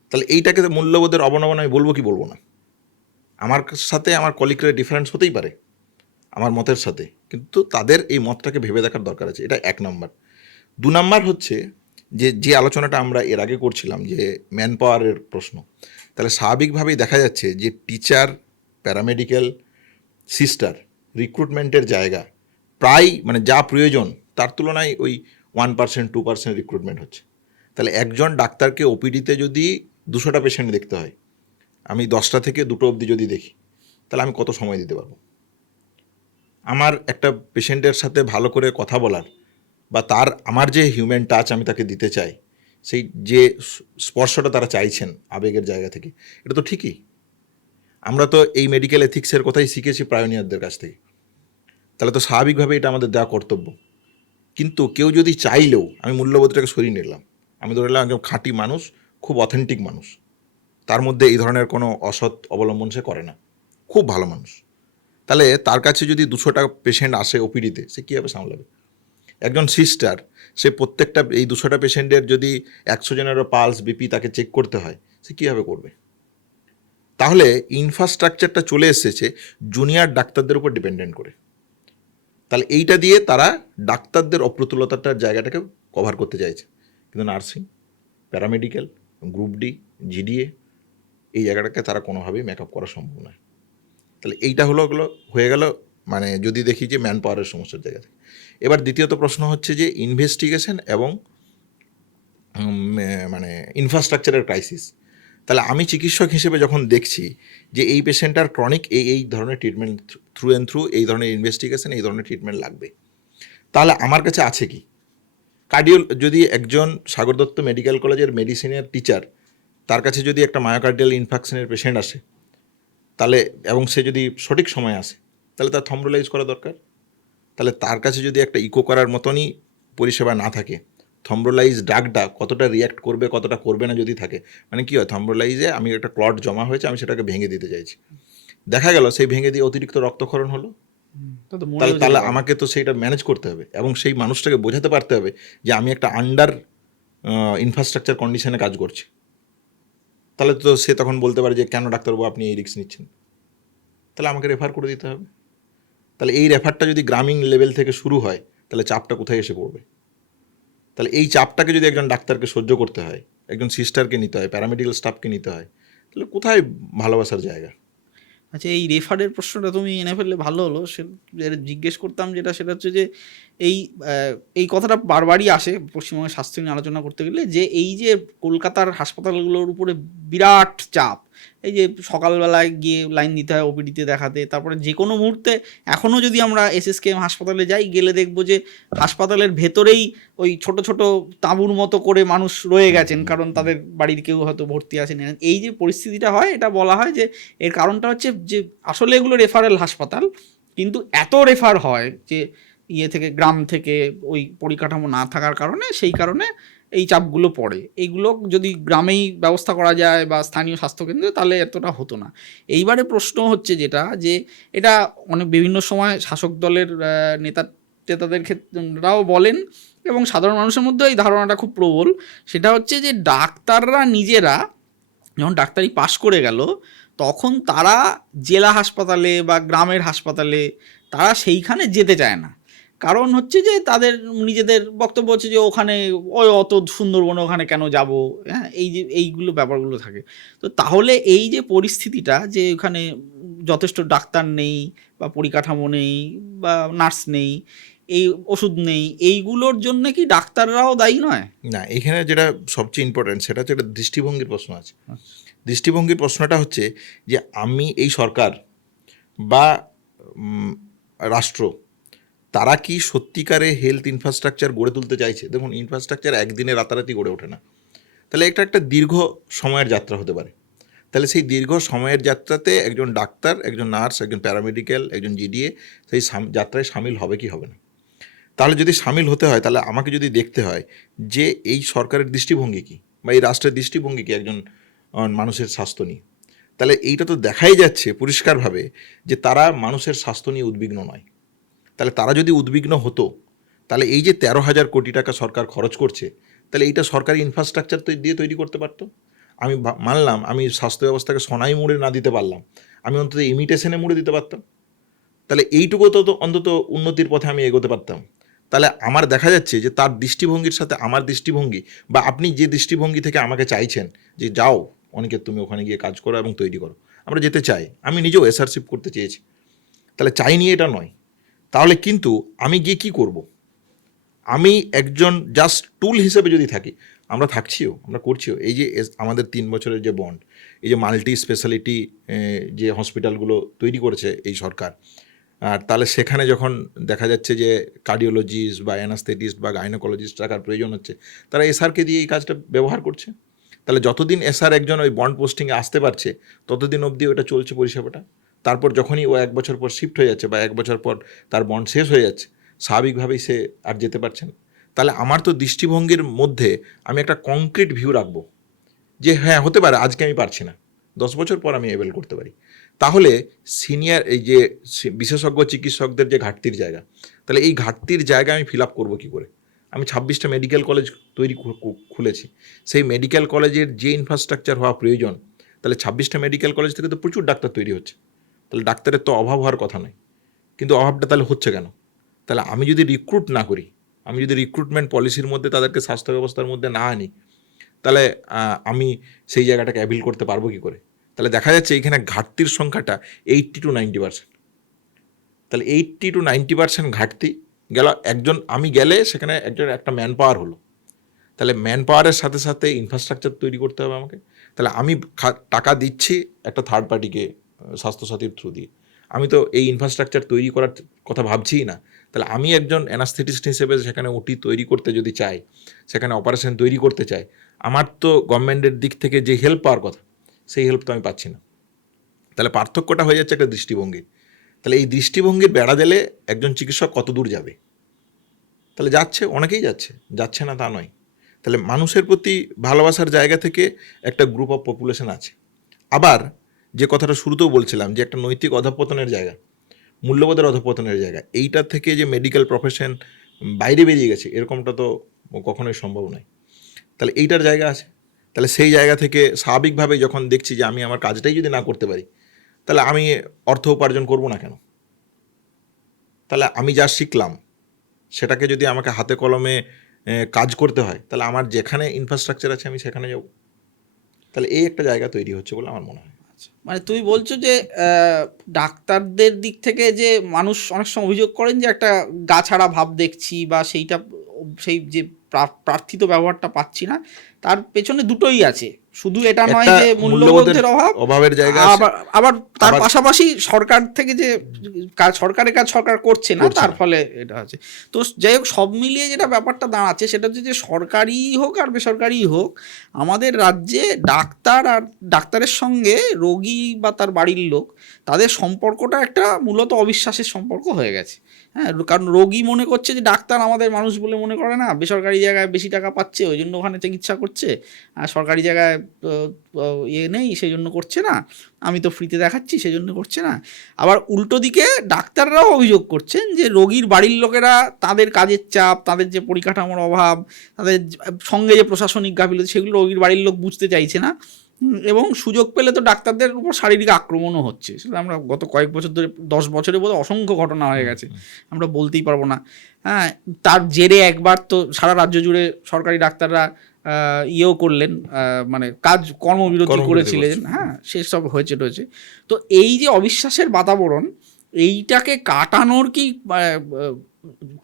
তাহলে এইটাকে মূল্যবোধের অবনমন আমি বলবো কি বলবো না? আমার সাথে আমার কলিগরা ডিফারেন্স হতেই পারে আমার মতের সাথে, কিন্তু তাদের এই মতটাকে ভেবে দেখার দরকার আছে। এটা 1 নাম্বার। 2 নাম্বার হচ্ছে যে আলোচনাটা আমরা এর আগে করছিলাম যে ম্যান পাওয়ারের প্রশ্ন, তাহলে স্বাভাবিকভাবেই দেখা যাচ্ছে যে টিচার, প্যারামেডিক্যাল, সিস্টার রিক্রুটমেন্টের জায়গা প্রায় মানে যা প্রয়োজন তার তুলনায় ওই 1% 2% রিক্রুটমেন্ট হচ্ছে। তাহলে একজন ডাক্তারকে ওপিডিতে যদি 200টা পেশেন্ট দেখতে হয়, আমি 10টা থেকে 2টো অবধি যদি দেখি, তাহলে আমি কত সময় দিতে পারবো? আমার একটা পেশেন্টের সাথে ভালো করে কথা বলার বা আমার যে হিউম্যান টাচ আমি তাকে দিতে চাই, সেই যে স্পর্শটা তারা চাইছেন আবেগের জায়গা থেকে, এটা তো ঠিকই। আমরা তো এই মেডিকেল এথিক্সের কথাই শিখেছি পায়োনিয়ারদের কাছ থেকে, তাহলে তো স্বাভাবিকভাবে এটা আমাদের দেওয়া কর্তব্য। কিন্তু কেউ যদি চাইলেও, আমি মূল্যবোধটাকে সরিয়ে নিলাম, আমি ধরে নিলাম একজন খাঁটি মানুষ, খুব অথেন্টিক মানুষ, তার মধ্যে এই ধরনের কোনো অসৎ অবলম্বন সে করে না, খুব ভালো মানুষ, তাহলে তার কাছে যদি 200টা পেশেন্ট আসে ওপিডিতে, সে কীভাবে সামলাবে? একজন সিস্টার, সে প্রত্যেকটা এই 200টা পেশেন্টের যদি 100 জনেরও পালস, বিপি তাকে চেক করতে হয়, সে কীভাবে করবে? তাহলে ইনফ্রাস্ট্রাকচারটা চলে এসেছে জুনিয়র ডাক্তারদের উপর ডিপেন্ডেন্ট করে। তাহলে এইটা দিয়ে তারা ডাক্তারদের অপ্রতুলতার জায়গাটাকে কভার করতে চাইছে, কিন্তু nursing, paramedical, group D, GDA, এই জায়গাটাকে তারা কোনোভাবেই মেকআপ করা সম্ভব নয়। তাহলে এইটা হয়ে গেল মানে যদি দেখি যে ম্যান পাওয়ারের সমস্যার জায়গা থেকে। এবার দ্বিতীয়ত প্রশ্ন হচ্ছে যে ইনভেস্টিগেশন এবং মানে ইনফ্রাস্ট্রাকচারের ক্রাইসিস। তাহলে আমি চিকিৎসক হিসেবে যখন দেখছি যে এই পেশেন্টটার ক্রনিক এই ধরনের ট্রিটমেন্ট থ্রু অ্যান্ড থ্রু, এই ধরনের ইনভেস্টিগেশন, এই ধরনের ট্রিটমেন্ট লাগবে, তাহলে আমার কাছে আছে কি? যদি একজন সাগর দত্ত মেডিকেল কলেজের মেডিসিনের টিচার, তার কাছে যদি একটা মায়োকার্ডিয়াল ইনফেকশনের পেশেন্ট আসে, তাহলে এবং সে যদি সঠিক সময় আসে, তাহলে তার থ্রম্বোলাইজ করা দরকার। তাহলে তার কাছে যদি একটা ইকো করার মতনই পরিষেবা না থাকে, থ্রম্বোলাইজ ড্রাগটা কতটা রিয়্যাক্ট করবে কতটা করবে না যদি থাকে, মানে কী হয়, থ্রম্বোলাইজে আমি একটা ক্লট জমা হয়েছে, আমি সেটাকে ভেঙে দিতে চাইছি, দেখা গেল সেই ভেঙে দিয়ে অতিরিক্ত রক্তক্ষরণ হলো, তাহলে আমাকে তো সেইটা ম্যানেজ করতে হবে এবং সেই মানুষটাকে বোঝাতে পারতে হবে যে আমি একটা আন্ডার ইনফ্রাস্ট্রাকচার কন্ডিশনে কাজ করছি। তাহলে তো সে তখন বলতে পারে যে কেন ডাক্তারবাবু আপনি এই রিস্ক নিচ্ছেন, তাহলে আমাকে রেফার করে দিতে হবে। তাহলে এই রেফারটা যদি গ্রামীণ লেভেল থেকে শুরু হয়, তাহলে চাপটা কোথায় এসে পড়বে? তাহলে এই চাপটাকে যদি একজন ডাক্তারকে সহ্য করতে হয়, একজন সিস্টারকে নিতে হয়, প্যারামেডিক্যাল স্টাফকে নিতে হয়, তাহলে কোথায় ভালোবাসার জায়গা? আচ্ছা, এই রেফারের প্রশ্নটা তুমি এনে ফেললে ভালো হলো। সে জিজ্ঞেস করতাম সেটা হচ্ছে যে এই কথাটা বারবারই আসে পশ্চিমবঙ্গের স্বাস্থ্য নিয়ে আলোচনা করতে গেলে, যে এই যে কলকাতার হাসপাতালগুলোর উপরে বিরাট চাপ, এই যে সকালবেলায় গিয়ে লাইন দিতে হয় ওপিডিতে দেখাতে, তারপরে যে কোনো মুহূর্তে এখনও যদি আমরা SSKM হাসপাতালে যাই, গেলে দেখবো যে হাসপাতালের ভেতরেই ওই ছোট ছোট তাঁবুর মতো করে মানুষ রয়ে গেছেন, কারণ তাদের বাড়ির কেউ হয়তো ভর্তি আছেন। এই যে পরিস্থিতিটা হয়, এটা বলা হয় যে এর কারণটা হচ্ছে যে আসলে এগুলো রেফারেল হাসপাতাল, কিন্তু এত রেফার হয় যে ইয়ে থেকে, গ্রাম থেকে ওই পরিকাঠামো না থাকার কারণে, সেই কারণে এই চাপগুলো পড়ে। এইগুলো যদি গ্রামেই ব্যবস্থা করা যায় বা স্থানীয় স্বাস্থ্যকেন্দ্রে, তাহলে এতটা হতো না। এইবারে প্রশ্ন হচ্ছে যেটা, যে এটা অনেক বিভিন্ন সময় শাসক দলের নেতাদের ক্ষেত্রেও বলেন, এবং সাধারণ মানুষের মধ্যে এই ধারণাটা খুব প্রবল, সেটা হচ্ছে যে ডাক্তাররা নিজেরা যখন ডাক্তারি পাশ করে গেল, তখন তারা জেলা হাসপাতালে বা গ্রামের হাসপাতালে তারা সেইখানে যেতে চায় না। কারণ হচ্ছে যে তাদের নিজেদের বক্তব্য হচ্ছে যে ওখানে ওই অত সুন্দরবনে ওখানে কেন যাব, হ্যাঁ, এই যে এইগুলো ব্যাপারগুলো থাকে। তো তাহলে এই যে পরিস্থিতিটা, যে ওখানে যথেষ্ট ডাক্তার নেই বা পরিকাঠামো নেই বা নার্স নেই, এই ওষুধ নেই, এইগুলোর জন্য কি ডাক্তাররাও দায়ী নয়? না, এখানে যেটা সবচেয়ে ইম্পর্টেন্ট সেটা হচ্ছে একটা দৃষ্টিভঙ্গির প্রশ্ন আছে। দৃষ্টিভঙ্গির প্রশ্নটা হচ্ছে যে আমি এই সরকার বা রাষ্ট্র, তারা কি সত্যিকারে হেলথ ইনফ্রাস্ট্রাকচার গড়ে তুলতে চাইছে? দেখুন, ইনফ্রাস্ট্রাকচার একদিনে রাতারাতি গড়ে ওঠে না। তাহলে এটা একটা দীর্ঘ সময়ের যাত্রা হতে পারে। তাহলে সেই দীর্ঘ সময়ের যাত্রাতে একজন ডাক্তার, একজন নার্স, একজন প্যারামেডিক্যাল, একজন জিডিএ সেই যাত্রায় সামিল হবে কি হবে না? তাহলে যদি সামিল হতে হয়, তাহলে আমাকে যদি দেখতে হয় যে এই সরকারের দৃষ্টিভঙ্গি কী বা এই রাষ্ট্রের দৃষ্টিভঙ্গি কী একজন মানুষের স্বাস্থ্য নিয়ে, তাহলে এইটা তো দেখাই যাচ্ছে পরিষ্কারভাবে যে তারা মানুষের স্বাস্থ্য নিয়ে উদ্বিগ্ন নয়। তাহলে তারা যদি উদ্বিগ্ন হতো, তাহলে এই যে 13,000 কোটি টাকা সরকার খরচ করছে, তাহলে এইটা সরকারি ইনফ্রাস্ট্রাকচার দিয়ে তৈরি করতে পারতো। আমি মানলাম আমি স্বাস্থ্য ব্যবস্থাকে সোনাই মুড়ে না দিতে পারলাম, আমি অন্তত ইমিটেশনে মুড়ে দিতে পারতাম। তাহলে এইটুকু তো অন্তত উন্নতির পথে আমি এগোতে পারতাম। তাহলে আমার দেখা যাচ্ছে যে তার দৃষ্টিভঙ্গির সাথে আমার দৃষ্টিভঙ্গি, বা আপনি যে দৃষ্টিভঙ্গি থেকে আমাকে চাইছেন যে যাও অনেকে তুমি ওখানে গিয়ে কাজ করো এবং তৈরি করো, আমরা যেতে চাই, আমি নিজেও এসআরশিপ করতে চেয়েছি, তাহলে চাই নিয়ে এটা নয়। তাহলে কিন্তু আমি গিয়ে কি করব? আমি একজন জাস্ট টুল হিসেবে যদি থাকি, আমরা থাকছিও, আমরা করছিও। এই যে আমাদের 3 বছরের যে বন্ড, এই যে মাল্টি স্পেশালিটি যে হসপিটালগুলো তৈরি করেছে এই সরকার, আর তাহলে সেখানে যখন দেখা যাচ্ছে যে কার্ডিওলজিস্ট বা অ্যানাস্থেটিস্ট বা গাইনোকোলজিস্ট রাখার প্রয়োজন হচ্ছে, তারা এসআরকে দিয়ে এই কাজটা ব্যবহার করছে। তাহলে যতদিন এসআর একজন ওই বন্ড পোস্টিংয়ে আসতে পারছে, ততদিন অবধি ওটা চলছে পরিষেবাটা। তারপর যখনই ও 1 বছর পর শিফট হয়ে যাচ্ছে বা 1 বছর পর তার বন্ড শেষ হয়ে যাচ্ছে, স্বাভাবিকভাবেই সে আর যেতে পারছে না। তাহলে আমার তো দৃষ্টিভঙ্গির মধ্যে আমি একটা কংক্রিট ভিউ রাখবো যে হ্যাঁ, হতে পারে আজকে আমি পারছি না, 10 বছর পর আমি এবেল করতে পারি। তাহলে সিনিয়র এই যে বিশেষজ্ঞ চিকিৎসকদের যে ঘাটতির জায়গা, তাহলে এই ঘাটতির জায়গা আমি ফিল আপ করবো কী করে? আমি 26টা মেডিকেল কলেজ তৈরি খুলেছি, সেই মেডিকেল কলেজের যে ইনফ্রাস্ট্রাকচার হওয়া প্রয়োজন, তাহলে 26টা মেডিকেল কলেজ থেকে তো প্রচুর ডাক্তার তৈরি হচ্ছে, তাহলে ডাক্তারের তো অভাব হওয়ার কথা নয়। কিন্তু অভাবটা তাহলে হচ্ছে কেন? তাহলে আমি যদি রিক্রুট না করি, আমি যদি রিক্রুটমেন্ট পলিসির মধ্যে তাদেরকে স্বাস্থ্য ব্যবস্থার মধ্যে না আনি, তাহলে আমি সেই জায়গাটাকে অ্যাভিল করতে পারবো কী করে? তাহলে দেখা যাচ্ছে এইখানে ঘাটতির সংখ্যাটা 80 to 90%। তাহলে 80 to 90% ঘাটতি গেল। একজন আমি গেলে সেখানে একটা ম্যান পাওয়ার হলো, তাহলে ম্যান পাওয়ারের সাথে সাথে ইনফ্রাস্ট্রাকচার তৈরি করতে হবে আমাকে। তাহলে আমি টাকা দিচ্ছি একটা থার্ড পার্টিকে, স্বাস্থ্যসাথীর থ্রু দিয়ে, আমি তো এই ইনফ্রাস্ট্রাকচার তৈরি করার কথা ভাবছিই না। তাহলে আমি একজন অ্যানাস্থেটিস্ট হিসেবে সেখানে ওটি তৈরি করতে যদি চাই, সেখানে অপারেশন তৈরি করতে চাই, আমার তো গভর্নমেন্টের দিক থেকে যে হেল্প পাওয়ার কথা, সেই হেল্প তো আমি পাচ্ছি না। তাহলে পার্থক্যটা হয়ে যাচ্ছে একটা দৃষ্টিভঙ্গির। তাহলে এই দৃষ্টিভঙ্গির বেড়া দিলে একজন চিকিৎসক কত দূর যাবে? তাহলে যাচ্ছে, অনেকেই যাচ্ছে না তা নয়। তাহলে মানুষের প্রতি ভালোবাসার জায়গা থেকে একটা গ্রুপ অফ পপুলেশন আছে। আবার যে কথাটা শুরুতেও বলছিলাম যে একটা নৈতিক অধঃপতনের জায়গা, মূল্যবোধের অধঃপতনের জায়গা, এইটা থেকে যে মেডিকেল প্রফেশন বাইরে বেরিয়ে গেছে, এরকমটা তো কখনোই সম্ভব নয়। তাহলে এইটার জায়গা আছে। তাহলে সেই জায়গা থেকে স্বাভাবিকভাবে যখন দেখছি যে আমি আমার কাজটাই যদি না করতে পারি, তাহলে আমি অর্থ উপার্জন করবো না কেন? তাহলে আমি যা শিখলাম সেটাকে যদি আমাকে হাতে কলমে কাজ করতে হয়, তাহলে আমার যেখানে ইনফ্রাস্ট্রাকচার আছে আমি সেখানে যাব। তাহলে এই একটা জায়গা তৈরি হচ্ছে বলে আমার মনে হয়। মানে তুমি বলছো যে ডাক্তারদের দিক থেকে যে মানুষ অনেক সময় অভিযোগ করেন যে একটা গা ছাড়া ভাব দেখছি, বা সেই যে প্রার্থিত ব্যবহারটা পাচ্ছি না, তার পেছনে দুটোই আছে। শুধু এটা নয় একটা যে মূল্যবোধের মূল্যবোধের অভাবের জায়গা আছে। আবার তার আবার- পাশাপাশি সরকার থেকে যে সরকারের কাজ সরকার করছে না, করছে তার না। ফলে এটা আছে। তো যাই হোক, সব মিলিয়ে যেটা ব্যাপারটা দাঁড়াচ্ছে সেটা হচ্ছে যে সরকারি হোক আর বেসরকারি হোক, আমাদের রাজ্যে ডাক্তার আর ডাক্তারের সঙ্গে রোগী বা তার বাড়ির লোক, তাদের সম্পর্কটা একটা মূলত অবিশ্বাসের সম্পর্ক হয়ে গেছে। হ্যাঁ, কারণ রোগী মনে করছে যে ডাক্তার আমাদের মানুষ বলে মনে করে না, বেসরকারি জায়গায় বেশি টাকা পাচ্ছে ওই জন্য ওখানে চিকিৎসা করছে, আর সরকারি জায়গায় ইয়ে নেই সেই জন্য করছে না, আমি তো ফ্রিতে দেখাচ্ছি সেই জন্য করছে না। আবার উল্টো দিকে ডাক্তাররাও অভিযোগ করছেন যে রোগীর বাড়ির লোকেরা তাদের কাজের চাপ, তাদের যে পরিকাঠামোর অভাব, তাদের সঙ্গে যে প্রশাসনিক গাফিলতি, সেগুলো রোগীর বাড়ির লোক বুঝতে চাইছে না। এবং সুযোগ পেলে তো ডাক্তারদের উপর শারীরিক আক্রমণও হচ্ছে, সেটা আমরা গত কয়েক বছর ধরে, 10 বছরে বোধহয় অসংখ্য ঘটনা হয়ে গেছে, আমরা বলতেই পারবো না। হ্যাঁ, তার জেরে একবার তো সারা রাজ্য জুড়ে সরকারি ডাক্তাররা ইয়েও করলেন, মানে কর্মবিরতি করেছিলেন। হ্যাঁ, সেসব হয়েছে। তো এই যে অবিশ্বাসের বাতাবরণ, এইটাকে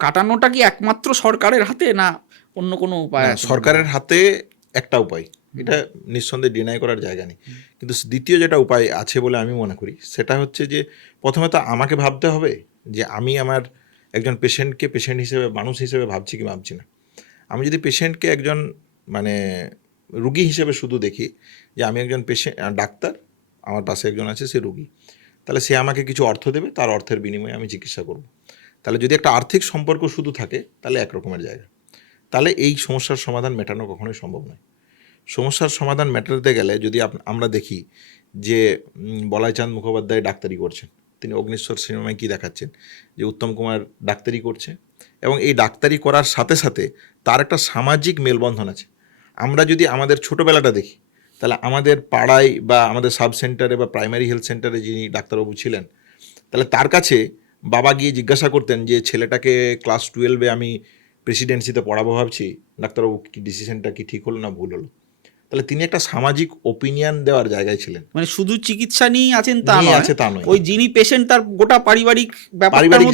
কাটানোটা কি একমাত্র সরকারের হাতে, না অন্য কোনো উপায় আছে? সরকারের হাতে একটা উপায়, এটা নিঃসন্দেহে ডিনাই করার জায়গা নেই, কিন্তু দ্বিতীয় যেটা উপায় আছে বলে আমি মনে করি সেটা হচ্ছে যে প্রথমে তো আমাকে ভাবতে হবে যে আমি আমার একজন পেশেন্টকে পেশেন্ট হিসেবে, মানুষ হিসেবে ভাবছি কি ভাবছি না। আমি যদি পেশেন্টকে একজন মানে রুগী হিসেবে শুধু দেখি যে আমি একজন ডাক্তার, আমার পাশে একজন আছে সে রুগী, তাহলে সে আমাকে কিছু অর্থ দেবে, তার অর্থের বিনিময়ে আমি চিকিৎসা করব। তাহলে যদি একটা আর্থিক সম্পর্ক শুধু থাকে তাহলে একরকমের জায়গা, তাহলে এই সমস্যার সমাধান মেটানো কখনোই সম্ভব নয়। সমস্যার সমাধান মেটাতে গেলে যদি আমরা দেখি যে বলাইচাঁদ মুখোপাধ্যায় ডাক্তারি করছেন, তিনি অগ্নিশ্বর সিনেমায় কী দেখাচ্ছেন যে উত্তম কুমার ডাক্তারি করছে, এবং এই ডাক্তারি করার সাথে সাথে তার একটা সামাজিক মেলবন্ধন আছে। আমরা যদি আমাদের ছোটোবেলাটা দেখি তাহলে আমাদের পাড়ায় বা আমাদের সাব সেন্টারে বা প্রাইমারি হেলথ সেন্টারে যিনি ডাক্তারবাবু ছিলেন, তাহলে তার কাছে বাবা গিয়ে জিজ্ঞাসা করতেন যে ছেলেটাকে ক্লাস 12-এ আমি প্রেসিডেন্সিতে পড়াবো ভাবছি, ডাক্তারবাবু কি ডিসিশনটা কি ঠিক হলো না ভুল হলো। তাহলে তিনি একটা সামাজিক ওপিনিয়ন দেওয়ার জায়গায় ছিলেন, মানে শুধু চিকিৎসা নিয়েই আছেন তা নয়, ওই যিনি পেশেন্ট তার গোটা পারিবারিক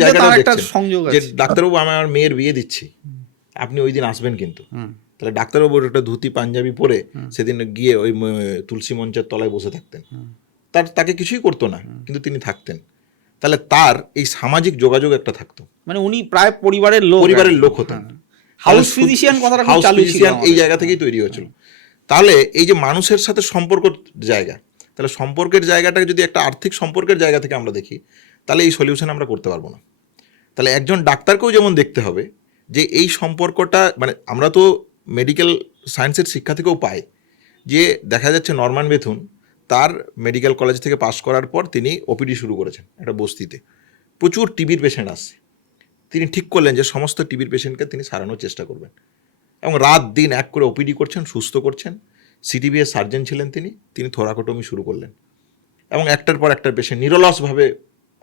জায়গাটা একটা সংযোগ যে আছে। ডাক্তারবাবু আমি আমার মেয়ের বিয়ে দিচ্ছি, আপনি ওই দিন আসবেন কিন্তু। তাহলে ডাক্তারবাবুর একটা ধুতি পাঞ্জাবি পরে সেদিন গিয়ে ওই তুলসী মঞ্চের তলায় বসে থাকতেন, তাকে কিছুই করতো না কিন্তু তিনি থাকতেন। তাহলে তার এই সামাজিক যোগাযোগ একটা থাকতো, মানে উনি প্রায় পরিবারের লোক হতেন। হাউস ফিজিশিয়ান কথাটা খুব চালু ছিল, এই জায়গা থেকেই তৈরি হয়েছিল। তাহলে এই যে মানুষের সাথে সম্পর্ক জায়গা, তাহলে সম্পর্কের জায়গাটাকে যদি একটা আর্থিক সম্পর্কের জায়গা থেকে আমরা দেখি তাহলে এই সলিউশন আমরা করতে পারবো না। তাহলে একজন ডাক্তারকেও যেমন দেখতে হবে যে এই সম্পর্কটা, মানে আমরা তো মেডিকেল সায়েন্সের শিক্ষা থেকেও পাই যে দেখা যাচ্ছে নরমান বেথুন তার মেডিকেল কলেজ থেকে পাশ করার পর তিনি ওপিডি শুরু করেছেন একটা বস্তিতে, প্রচুর টিবির পেশেন্ট আসছে, তিনি ঠিক করলেন যে সমস্ত টিবির পেশেন্টকে তিনি সারানোর চেষ্টা করবেন, এবং রাত দিন এক করে ওপিডি করছেন, সুস্থ করছেন। সিটিবিএস সার্জন ছিলেন তিনি থোরাকোটমি শুরু করলেন, এবং একটার পর একটা পেশেন্ট নিরলসভাবে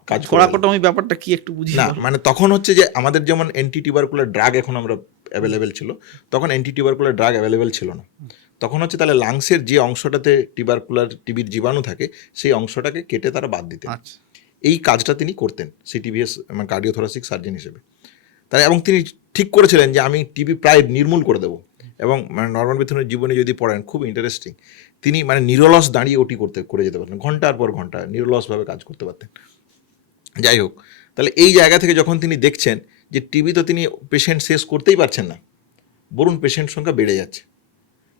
কাজ। থোরাকোটমি ব্যাপারটা কি একটু বুঝি না, মানে তখন হচ্ছে যে আমাদের যেমন অ্যান্টি টিউবারকুলার ড্রাগ এখন আমরা অ্যাভেলেবেল ছিল, তখন অ্যান্টি টিউবারকুলার ড্রাগ অ্যাভেলেবেল ছিল না। তখন হচ্ছে তাহলে লাংসের যে অংশটাতে টিবির জীবাণু থাকে সেই অংশটাকে কেটে তারা বাদ দিতেন। এই কাজটা তিনি করতেন সিটিবিএস মানে কার্ডিওথোরাসিক সার্জন হিসেবে। তাই এবং তিনি ঠিক করেছিলেন যে আমি টিবি প্রায় নির্মূল করে দেবো। এবং মানে নরমান বেথুনের জীবনে যদি পড়েন খুব ইন্টারেস্টিং, তিনি মানে নিরলস দাঁড়িয়ে ওটি করে যেতে পারতেন, ঘন্টার পর ঘন্টা নিরলসভাবে কাজ করতে পারতেন। যাই হোক, তাহলে এই জায়গা থেকে যখন তিনি দেখছেন যে টিবি তো তিনি পেশেন্ট শেষ করতেই পারছেন না, বরং পেশেন্ট সংখ্যা বেড়ে যাচ্ছে,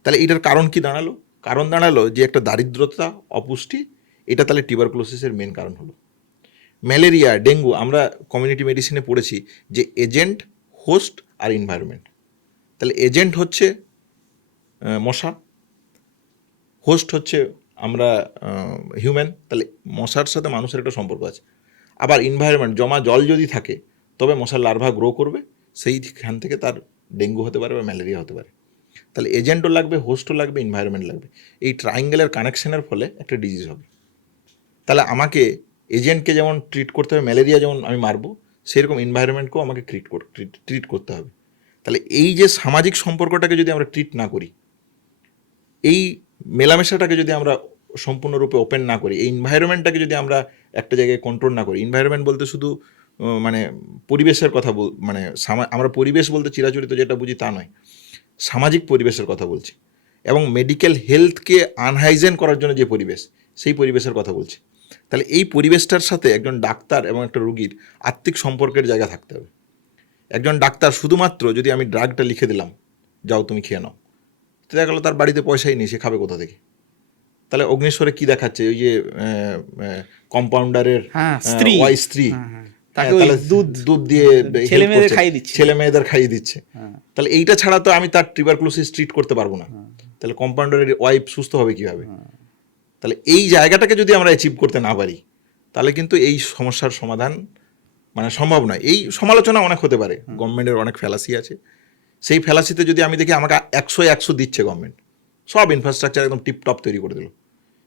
তাহলে এটার কারণ কি দাঁড়ালো? কারণ দাঁড়ালো যে একটা দারিদ্রতা, অপুষ্টি, এটা তাহলে টিউবারকুলোসিসের মেন কারণ হলো। ম্যালেরিয়া, ডেঙ্গু আমরা কমিউনিটি মেডিসিনে পড়েছি যে এজেন্ট, হোস্ট আর এনভায়রনমেন্ট। তাহলে এজেন্ট হচ্ছে মশা, হোস্ট হচ্ছে আমরা হিউম্যান, তাহলে মশার সাথে মানুষের একটা সম্পর্ক আছে। আবার এনভায়রনমেন্ট, জমা জল যদি থাকে তবে মশার লার্ভা গ্রো করবে, সেইখান থেকে তার ডেঙ্গু হতে পারে বা ম্যালেরিয়া হতে পারে। তাহলে এজেন্টও লাগবে, হোস্টও লাগবে, এনভায়রনমেন্ট লাগবে। এই ট্রায়াঙ্গেলের কানেকশনের ফলে একটা ডিজিজ হবে। তাহলে আমাকে এজেন্টকে যেমন ট্রিট করতে হবে, ম্যালেরিয়া যেমন আমি মারবো, সেরকম এনভায়রনমেন্টকেও আমাকে ট্রিট করতে হবে। তাহলে এই যে সামাজিক সম্পর্কটাকে যদি আমরা ট্রিট না করি, এই মেলামেশাটাকে যদি আমরা সম্পূর্ণরূপে ওপেন না করি, এই এনভায়রনমেন্টটাকে যদি আমরা একটা জায়গায় কন্ট্রোল না করি, এনভায়রনমেন্ট বলতে শুধু মানে পরিবেশের কথা মানে আমরা পরিবেশ বলতে চিরাচরিত যেটা বুঝি তা নয়, সামাজিক পরিবেশের কথা বলছি। এবং মেডিকেল হেলথকে আনহাইজেন করার জন্য যে পরিবেশ, সেই পরিবেশের কথা বলছি। তাহলে এই পরিবেশটার সাথে একজন ডাক্তার এবং একটা রুগীর আত্মিক সম্পর্কের জায়গা থাকতে হবে। একজন ডাক্তার শুধুমাত্র যদি আমি ড্রাগটা লিখে দিলাম, যাও তুমি খেয়ে নাও, তো দেখা গেলো তার বাড়িতে পয়সাই নেই, সে খাবে কোথা থেকে? তাহলে অগ্নিশ্বরে কি দেখাচ্ছে, ওই যে কম্পাউন্ডারের স্ত্রী স্ত্রী তাকে ওই দুধ দিয়ে ছেলে মেয়েদের খাইয়ে দিচ্ছে, ছেলে মেয়েদের খাইয়ে দিচ্ছে। তাহলে এইটা ছাড়া তো আমি তার টিউবারকুলোসিস ট্রিট করতে পারবো না। তাহলে কম্পাউন্ডারের ওয়াইফ সুস্থ হবে কিভাবে? তাহলে এই জায়গাটাকে যদি আমরা অ্যাচিভ করতে না পারি, তাহলে কিন্তু এই সমস্যার সমাধান মানে সম্ভব নয়। এই সমালোচনা অনেক হতে পারে, গভর্নমেন্টের অনেক ফ্যালাসি আছে। সেই ফ্যালাসিতে যদি আমি দেখি আমাকে 100 দিচ্ছে গভর্নমেন্ট, সব ইনফ্রাস্ট্রাকচার একদম টিপটপ তৈরি করে দিল,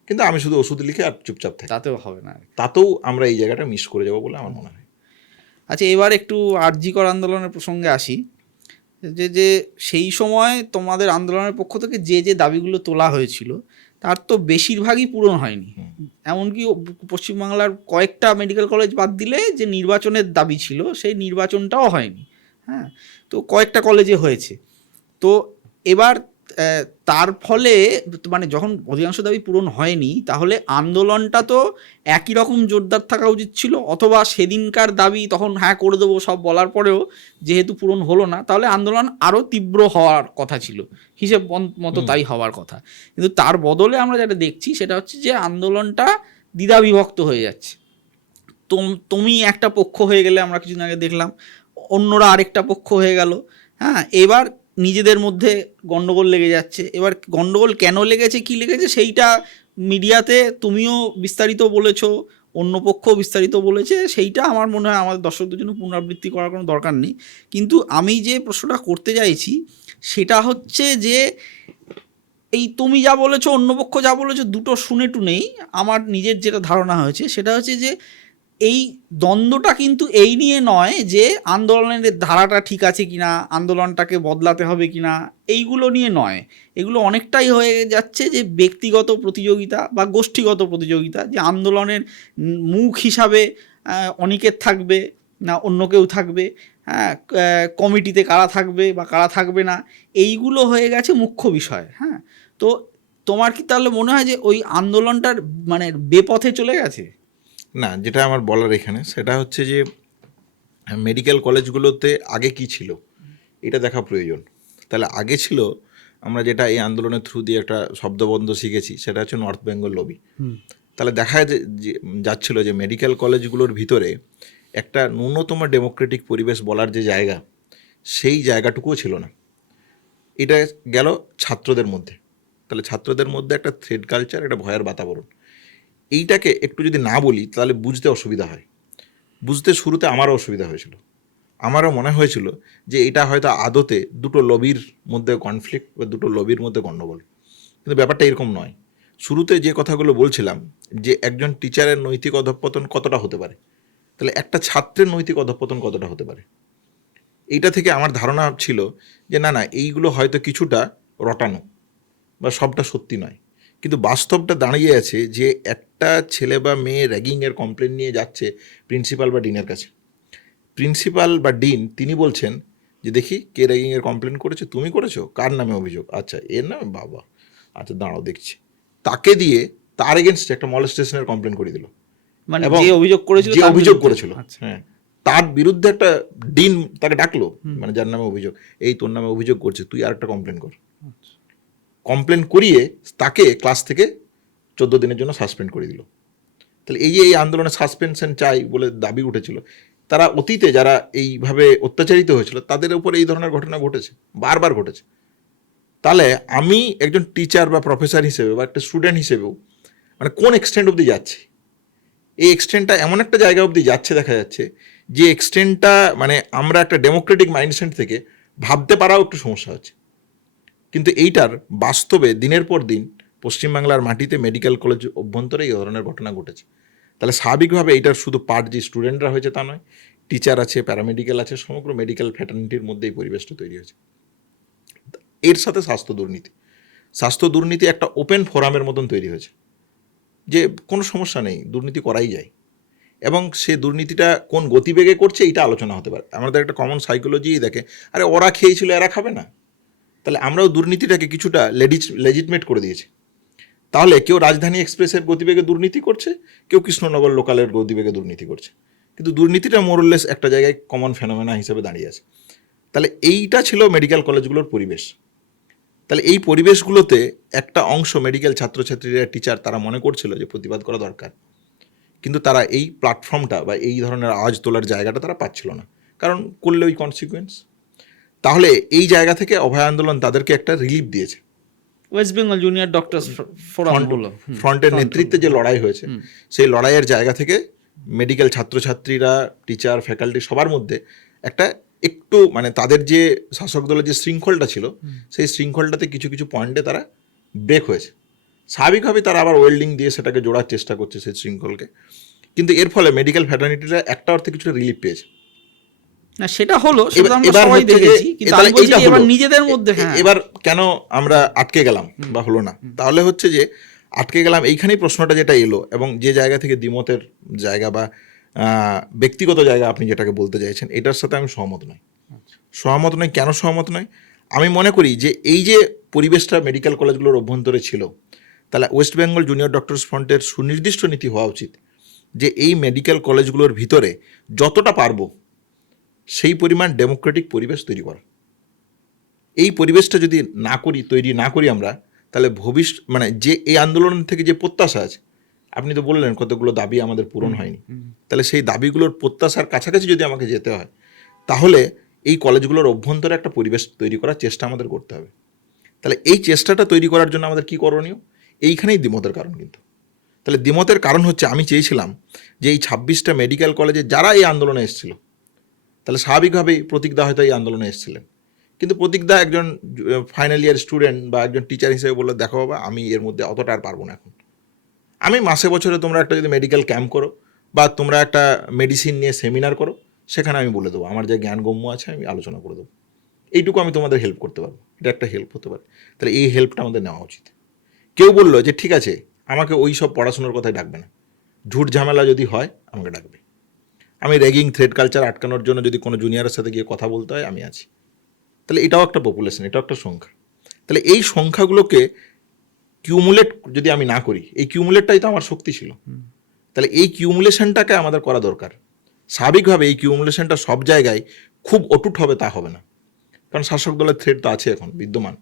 কিন্তু আমি শুধু ওষুধ লিখে আর চুপচাপ থাকি, তাতেও হবে না। তাতেও আমরা এই জায়গাটা মিস করে যাবো বলে আমার মনে হয়। আচ্ছা, এবার একটু আরজিকর আন্দোলনের প্রসঙ্গে আসি। যে সেই সময় তোমাদের আন্দোলনের পক্ষ থেকে যে দাবিগুলো তোলা হয়েছিল তার তো বেশিরভাগই পূরণ হয়নি। এমনকি পশ্চিমবাংলার কয়েকটা মেডিকেল কলেজ বাদ দিলে যে নির্বাচনের দাবি ছিল সেই নির্বাচনটাও হয়নি। হ্যাঁ, তো কয়েকটা কলেজে হয়েছে। তো এবার তার ফলে মানে যখন অধিকাংশ দাবি পূরণ হয়নি, তাহলে আন্দোলনটা তো একই রকম জোরদার থাকা উচিত ছিল, অথবা সেদিনকার দাবি তখন হ্যাঁ করে দেবো সব বলার পরেও যেহেতু পূরণ হলো না, তাহলে আন্দোলন আরও তীব্র হওয়ার কথা ছিল, হিসেব মতো তাই হওয়ার কথা। কিন্তু তার বদলে আমরা যেটা দেখছি সেটা হচ্ছে যে আন্দোলনটা দ্বিধাবিভক্ত হয়ে যাচ্ছে। তুমি একটা পক্ষ হয়ে গেলে, আমরা কিছুদিন আগে দেখলাম, অন্যরা আরেকটা পক্ষ হয়ে গেল। হ্যাঁ, এবার নিজেদের মধ্যে গন্ডগোল লেগে যাচ্ছে। এবার গন্ডগোল কেন লেগেছে, কি লেগেছে, সেইটা মিডিয়াতে তুমিও বিস্তারিত বলেছো, অন্য পক্ষও বিস্তারিত বলেছে, সেইটা আমার মনে হয় আমাদের দর্শকদের জন্য পুনরাবৃত্তি করার কোনো দরকার নেই। কিন্তু আমি যে প্রশ্নটা করতে চাইছি সেটা হচ্ছে যে এই তুমি যা বলেছো, অন্য পক্ষ যা বলেছো, দুটো শুনে টুনেই আমার নিজের যেটা ধারণা হয়েছে সেটা হচ্ছে যে এই দ্বন্দ্বটা কিন্তু এই নিয়ে নয় যে আন্দোলনের ধারাটা ঠিক আছে কিনা, আন্দোলনটাকে বদলাতে হবে কিনা, এইগুলো নিয়ে নয়। এগুলো অনেকটাই হয়ে যাচ্ছে যে ব্যক্তিগত প্রতিযোগিতা বা গোষ্ঠীগত প্রতিযোগিতা, যে আন্দোলনের মুখ হিসাবে অনিকেত থাকবে না অন্য কেউ থাকবে, হ্যাঁ, কমিটিতে কারা থাকবে বা কারা থাকবে না, এইগুলো হয়ে গেছে মুখ্য বিষয়। হ্যাঁ, তো তোমার কি তাহলে মনে হয় যে ওই আন্দোলনটার মানে বেপথে চলে গেছে? না, যেটা আমার বলার এখানে সেটা হচ্ছে যে মেডিকেল কলেজগুলোতে আগে কি ছিল এটা দেখা প্রয়োজন। তাহলে আগে ছিল, আমরা যেটা এই আন্দোলনের থ্রু দিয়ে একটা শব্দবন্ধ শিখেছি, সেটা হচ্ছে নর্থ বেঙ্গল লবি। তাহলে দেখা যাচ্ছিল যে মেডিকেল কলেজগুলোর ভিতরে একটা ন্যূনতম ডেমোক্রেটিক পরিবেশ বলার যে জায়গা, সেই জায়গাটুকুও ছিল না। এটা গেল ছাত্রদের মধ্যে। তাহলে ছাত্রদের মধ্যে একটা থ্রেড কালচার, একটা ভয়ের বাতাবরণ, এইটাকে একটু যদি না বলি তাহলে বুঝতে অসুবিধা হয়। বুঝতে শুরুতে আমারও অসুবিধা হয়েছিল। আমারও মনে হয়েছিল যে এটা হয়তো আদতে দুটো লবির মধ্যে কনফ্লিক্ট বা দুটো লবির মধ্যে গণ্ডগোল, কিন্তু ব্যাপারটা এরকম নয়। শুরুতে যে কথাগুলো বলছিলাম যে একজন টিচারের নৈতিক অধঃপতন কতটা হতে পারে, তাহলে একটা ছাত্রের নৈতিক অধঃপতন কতটা হতে পারে, এইটা থেকে আমার ধারণা ছিল যে না এইগুলো হয়তো কিছুটা রটানো বা সবটা সত্যি নয়। কিন্তু বাস্তবটা দাঁড়িয়ে আছে যে একটা ছেলে বা মেয়ে র্যাগিংয়ের কমপ্লেন নিয়ে যাচ্ছে প্রিন্সিপাল বা ডিনের কাছে। প্রিন্সিপাল বা ডিন তিনি বলছেন যে দেখি কে র্যাগিংয়ের কমপ্লেন করেছে, তুমি করেছো, কার নামে অভিযোগ, আচ্ছা এর নামে, বাবা আচ্ছা দাঁড়াও দেখছি, তাকে দিয়ে তার এগেনস্টে একটা মলেস্টেশনের কমপ্লেন করে দিল। মানে যে অভিযোগ করেছিল হ্যাঁ, তার বিরুদ্ধে একটা ডিন তাকে ডাকলো, মানে যার নামে অভিযোগ, এই তোর নামে অভিযোগ করছে, তুই আর একটা কমপ্লেন কর। কমপ্লেন করিয়ে তাকে ক্লাস থেকে 14 দিনের জন্য সাসপেন্ড করে দিল। তাহলে এই যে এই আন্দোলনে সাসপেনশন চাই বলে দাবি উঠেছিল, তারা অতীতে যারা এইভাবে অত্যাচারিত হয়েছিল তাদের উপর এই ধরনের ঘটনা ঘটেছে, বারবার ঘটেছে। তাহলে আমি একজন টিচার বা প্রফেসর হিসেবে বা একটা স্টুডেন্ট হিসেবেও মানে কোন এক্সটেন্ট অবধি যাচ্ছে, এই এক্সটেন্টটা এমন একটা জায়গা অবধি যাচ্ছে দেখা যাচ্ছে যে এক্সটেন্টটা মানে আমরা একটা ডেমোক্রেটিক মাইন্ডসেট থেকে ভাবতে পারাও একটু সমস্যা হচ্ছে। কিন্তু এইটার বাস্তবে দিনের পর দিন পশ্চিমবাংলার মাটিতে মেডিকেল কলেজ অভ্যন্তরে এই ধরনের ঘটনা ঘটেছে। তাহলে স্বাভাবিকভাবে এইটার শুধু পার্ট যে স্টুডেন্টরা হয়েছে তা নয়, টিচার আছে, প্যারামেডিক্যাল আছে, সমগ্র মেডিকেল ফ্যাটার্নিটির মধ্যে এই পরিবেশটা তৈরি হয়েছে। এর সাথে স্বাস্থ্য দুর্নীতি একটা ওপেন ফোরামের মতন তৈরি হয়েছে যে কোনো সমস্যা নেই, দুর্নীতি করাই যায়, এবং সে দুর্নীতিটা কোন গতিবেগে করছে এইটা আলোচনা হতে পারে। আমাদের একটা কমন সাইকোলজি দেখে, আরে ওরা খেয়েছিল এরা খাবে না, তাহলে আমরাও দুর্নীতিটাকে কিছুটা লেজিটমেট করে দিয়েছি। তাহলে কেউ রাজধানী এক্সপ্রেসের গতিবেগে দুর্নীতি করছে, কেউ কৃষ্ণনগর লোকালের গতিবেগে দুর্নীতি করছে, কিন্তু দুর্নীতিটা মোরলেস একটা জায়গায় কমন ফেনোমেনা হিসেবে দাঁড়িয়ে আছে। তাহলে এইটা ছিল মেডিকেল কলেজগুলোর পরিবেশ। তাহলে এই পরিবেশগুলোতে একটা অংশ মেডিকেল ছাত্রছাত্রীরা, টিচার, তারা মনে করছিল যে প্রতিবাদ করা দরকার, কিন্তু তারা এই প্ল্যাটফর্মটা বা এই ধরনের আওয়াজ তোলার জায়গাটা তারা পাচ্ছিল না, কারণ করলে ওই কনসিকুয়েন্স। তাহলে এই জায়গা থেকে অভয় আন্দোলন তাদেরকে একটা রিলিফ দিয়েছে। West Bengal junior doctors forum হলো, ফ্রন্টের নেতৃত্বে যে লড়াই হয়েছে, সেই লড়াইয়ের জায়গা থেকে মেডিকেল ছাত্রছাত্রীরা, টিচার, ফ্যাকাল্টি সবার মধ্যে একটা একটু মানে তাদের যে শাসক দলের যে শৃঙ্খলটা ছিল, সেই শৃঙ্খলটাতে কিছু কিছু পয়েন্টে তারা ব্রেক হয়েছে। স্বাভাবিকভাবেই তারা আবার ওয়েল্ডিং দিয়ে সেটাকে জোড়ার চেষ্টা করছে সেই শৃঙ্খলকে, কিন্তু এর ফলে মেডিকেল ফ্যাটার্নিটিরা একটা অর্থে কিছুটা রিলিফ পেয়েছে। না সেটা হলো, সেটা আমরা সবাই দেখেছি, কিন্তু আমি বলছি এবার নিজেদের মধ্যে এবার কেন আমরা আটকে গেলাম বা হলো না, তাহলে হচ্ছে যে আটকে গেলাম এইখানেই প্রশ্নটা যেটা এলো, এবং যে জায়গা থেকে দ্বিমতের জায়গা বা ব্যক্তিগত জায়গা আপনি যেটাকে বলতে চাইছেন, এটার সাথে আমি সহমত নই। সহমত নই কেন সহমত নই? আমি মনে করি যে এই যে পরিবেশটা মেডিকেল কলেজগুলোর অভ্যন্তরে ছিল, তাহলে ওয়েস্ট বেঙ্গল জুনিয়র ডক্টরস ফ্রন্টের সুনির্দিষ্ট নীতি হওয়া উচিত যে এই মেডিকেল কলেজগুলোর ভিতরে যতটা পারবো সেই পরিমাণ ডেমোক্রেটিক পরিবেশ তৈরি করা। এই পরিবেশটা যদি তৈরি না করি আমরা, তাহলে ভবিষ্যৎ মানে যে এই আন্দোলন থেকে যে প্রত্যাশা আছে, আপনি তো বললেন কতগুলো দাবি আমাদের পূরণ হয়নি, তাহলে সেই দাবিগুলোর প্রত্যাশার কাছাকাছি যদি আমাকে যেতে হয়, তাহলে এই কলেজগুলোর অভ্যন্তরে একটা পরিবেশ তৈরি করার চেষ্টা আমাদের করতে হবে। তাহলে এই চেষ্টাটা তৈরি করার জন্য আমাদের কী করণীয়? এইখানেই দ্বিমতের কারণ। কিন্তু তাহলে দ্বিমতের কারণ হচ্ছে, আমি চেয়েছিলাম যে এই 26টা মেডিকেল কলেজে যারা এই আন্দোলনে এসেছিল, তাহলে স্বাভাবিকভাবেই প্রতীকদা হয়তো এই আন্দোলনে এসেছিলেন, কিন্তু প্রতীকদা একজন ফাইনাল ইয়ার স্টুডেন্ট বা একজন টিচার হিসেবে বললো, দেখো বাবা, আমি এর মধ্যে অতটা আর পারবো না এখন। আমি মাসে বছরে তোমরা একটা যদি মেডিকেল ক্যাম্প করো বা তোমরা একটা মেডিসিন নিয়ে সেমিনার করো, সেখানে আমি বলে দেবো, আমার যে জ্ঞানগম্য আছে আমি আলোচনা করে দেবো, এইটুকু আমি তোমাদের হেল্প করতে পারবো, এটা একটা হেল্প হতে পারে। তাহলে এই হেল্পটা আমাদের নেওয়া উচিত। কেউ বললো যে ঠিক আছে, আমাকে ওই সব পড়াশোনার কথাই ডাকবে না, ঝুট ঝামেলা যদি হয় আমাকে ডাকবে, আমি র্যাগিং, থ্রেড কালচার আটকানোর জন্য যদি কোনো জুনিয়রের সাথে গিয়ে কথা বলতে হয় আমি আছি। তাহলে এটাও একটা পপুলেশন, এটাও একটা সংখ্যা। তাহলে এই সংখ্যাগুলোকে কিউমুলেট যদি আমি না করি, এই কিউমুলেটটাই তো আমার শক্তি ছিল, তাহলে এই কিউমুলেশনটাকে আমাদের করা দরকার। স্বাভাবিকভাবে এই কিউমুলেশনটা সব জায়গায় খুব অটুট হবে তা হবে না, কারণ শাসক দলের থ্রেড তো আছে এখন বিদ্যমান।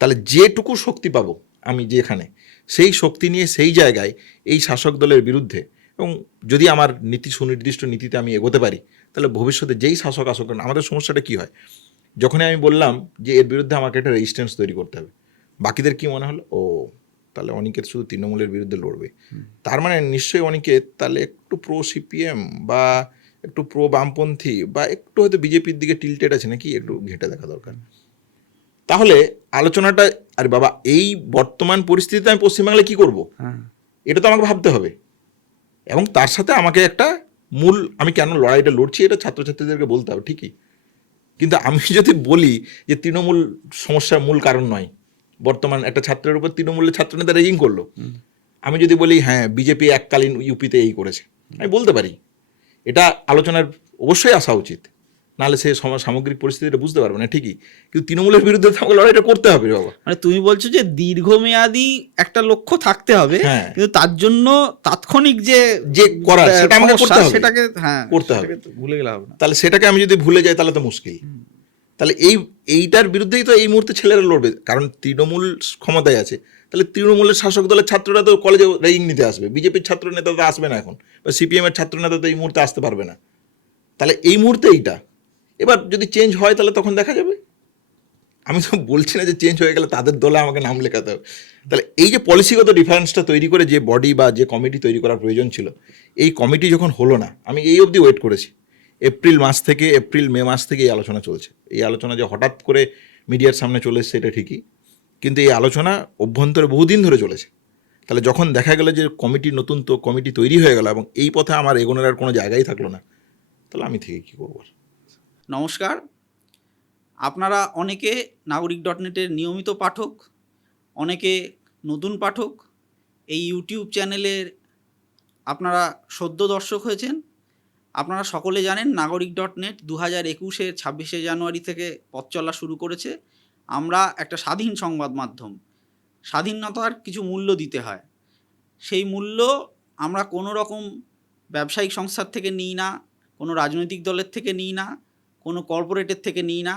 তাহলে যেটুকু শক্তি পাবো আমি যেখানে, সেই শক্তি নিয়ে সেই জায়গায় এই শাসক দলের বিরুদ্ধে, এবং যদি আমার সুনির্দিষ্ট নীতিতে আমি এগোতে পারি, তাহলে ভবিষ্যতে যেই শাসক আসুক, আমাদের সমস্যাটা কী হয়, যখনই আমি বললাম যে এর বিরুদ্ধে আমাকে একটা রেজিস্ট্যান্স তৈরি করতে হবে, বাকিদের কি মনে হলো, ও তাহলে অনিকেত শুধু তৃণমূলের বিরুদ্ধে লড়বে, তার মানে নিশ্চয়ই অনিকেত তাহলে একটু প্রো সিপিএম বা একটু প্রো বামপন্থী বা একটু হয়তো বিজেপির দিকে টিল্টেড আছে নাকি, একটু ঘেঁটে দেখা দরকার। তাহলে আলোচনাটা, আরে বাবা, এই বর্তমান পরিস্থিতিতে আমি পশ্চিমবাংলায় কী করবো, এটা তো আমাকে ভাবতে হবে, এবং তার সাথে আমাকে একটা আমি কেন লড়াইটা লড়ছি এটা ছাত্রছাত্রীদেরকে বলতে হবে ঠিকই, কিন্তু আমি যদি বলি যে তৃণমূল সমস্যার মূল কারণ নয়, বর্তমান একটা ছাত্রের উপর তৃণমূলের ছাত্রনেতা রেগিং করলো, আমি যদি বলি হ্যাঁ বিজেপি এককালীন ইউপিতে এই করেছে, আমি বলতে পারি, এটা আলোচনার অবশ্যই আসা উচিত, নাহলে সে সামগ্রিক পরিস্থিতিটা বুঝতে পারবে না ঠিকই, কিন্তু তৃণমূলের বিরুদ্ধে আমাকে লড়াইটা করতে হবে বাবা। মানে তুমি বলছো যে দীর্ঘমেয়াদী একটা লক্ষ্য থাকতে হবে, কিন্তু তার জন্য তাৎক্ষণিক যে করার সেটা আমাকে করতে হবে, সেটাকে করতে হবে, ভুলে গেলাম। তাহলে সেটাকে আমি যদি ভুলে যাই তাহলে তো মুশকিল। তাহলে এইটার বিরুদ্ধেই তো এই মুহূর্তে ছেলেরা লড়বে, কারণ তৃণমূল ক্ষমতায় আছে, তাহলে তৃণমূলের শাসক দলের ছাত্ররা তো কলেজে র্যাগিং নিতে আসবে, বিজেপির ছাত্র নেতা তো আসবে না এখন, বা সিপিএমের ছাত্র নেতা তো এই মুহূর্তে আসতে পারবে না। তাহলে এই মুহূর্তে এইটা, এবার যদি চেঞ্জ হয় তাহলে তখন দেখা যাবে। আমি তো বলছি না যে চেঞ্জ হয়ে গেলে তাদের দলে আমাকে নাম লেখাতে হবে। তাহলে এই যে পলিসিগত ডিফারেন্সটা তৈরি করে যে বডি বা যে কমিটি তৈরি করার প্রয়োজন ছিল, এই কমিটি যখন হলো না, আমি এই অবধি ওয়েট করেছি, এপ্রিল মে মাস থেকে এই আলোচনা চলছে। এই আলোচনা যে হঠাৎ করে মিডিয়ার সামনে চলে এসছে এটা ঠিকই, কিন্তু এই আলোচনা অভ্যন্তরে বহুদিন ধরে চলেছে। তাহলে যখন দেখা গেল যে নতুন কমিটি তৈরি হয়ে গেল এবং এই পথে আমার এগোনোর আর কোনো জায়গাই থাকলো না, তাহলে আমি থেকে কী করবো? নমস্কার, আপনারা অনেকে নাগরিক.নেটের নিয়মিত পাঠক, অনেকে নতুন পাঠক, এই ইউটিউব চ্যানেলের আপনারা সদ্য দর্শক হয়েছেন। আপনারা সকলে জানেন নাগরিক.নেট 2021-এর 26শে জানুয়ারি থেকে পথ চলা শুরু করেছে। আমরা একটা স্বাধীন সংবাদ মাধ্যম, স্বাধীনতার কিছু মূল্য দিতে হয়। সেই মূল্য আমরা কোনো রকম ব্যবসায়িক সংস্থার থেকে নিই না, কোনো রাজনৈতিক দলের থেকে নিই না, কোনো কর্পোরেটের থেকে নিই না।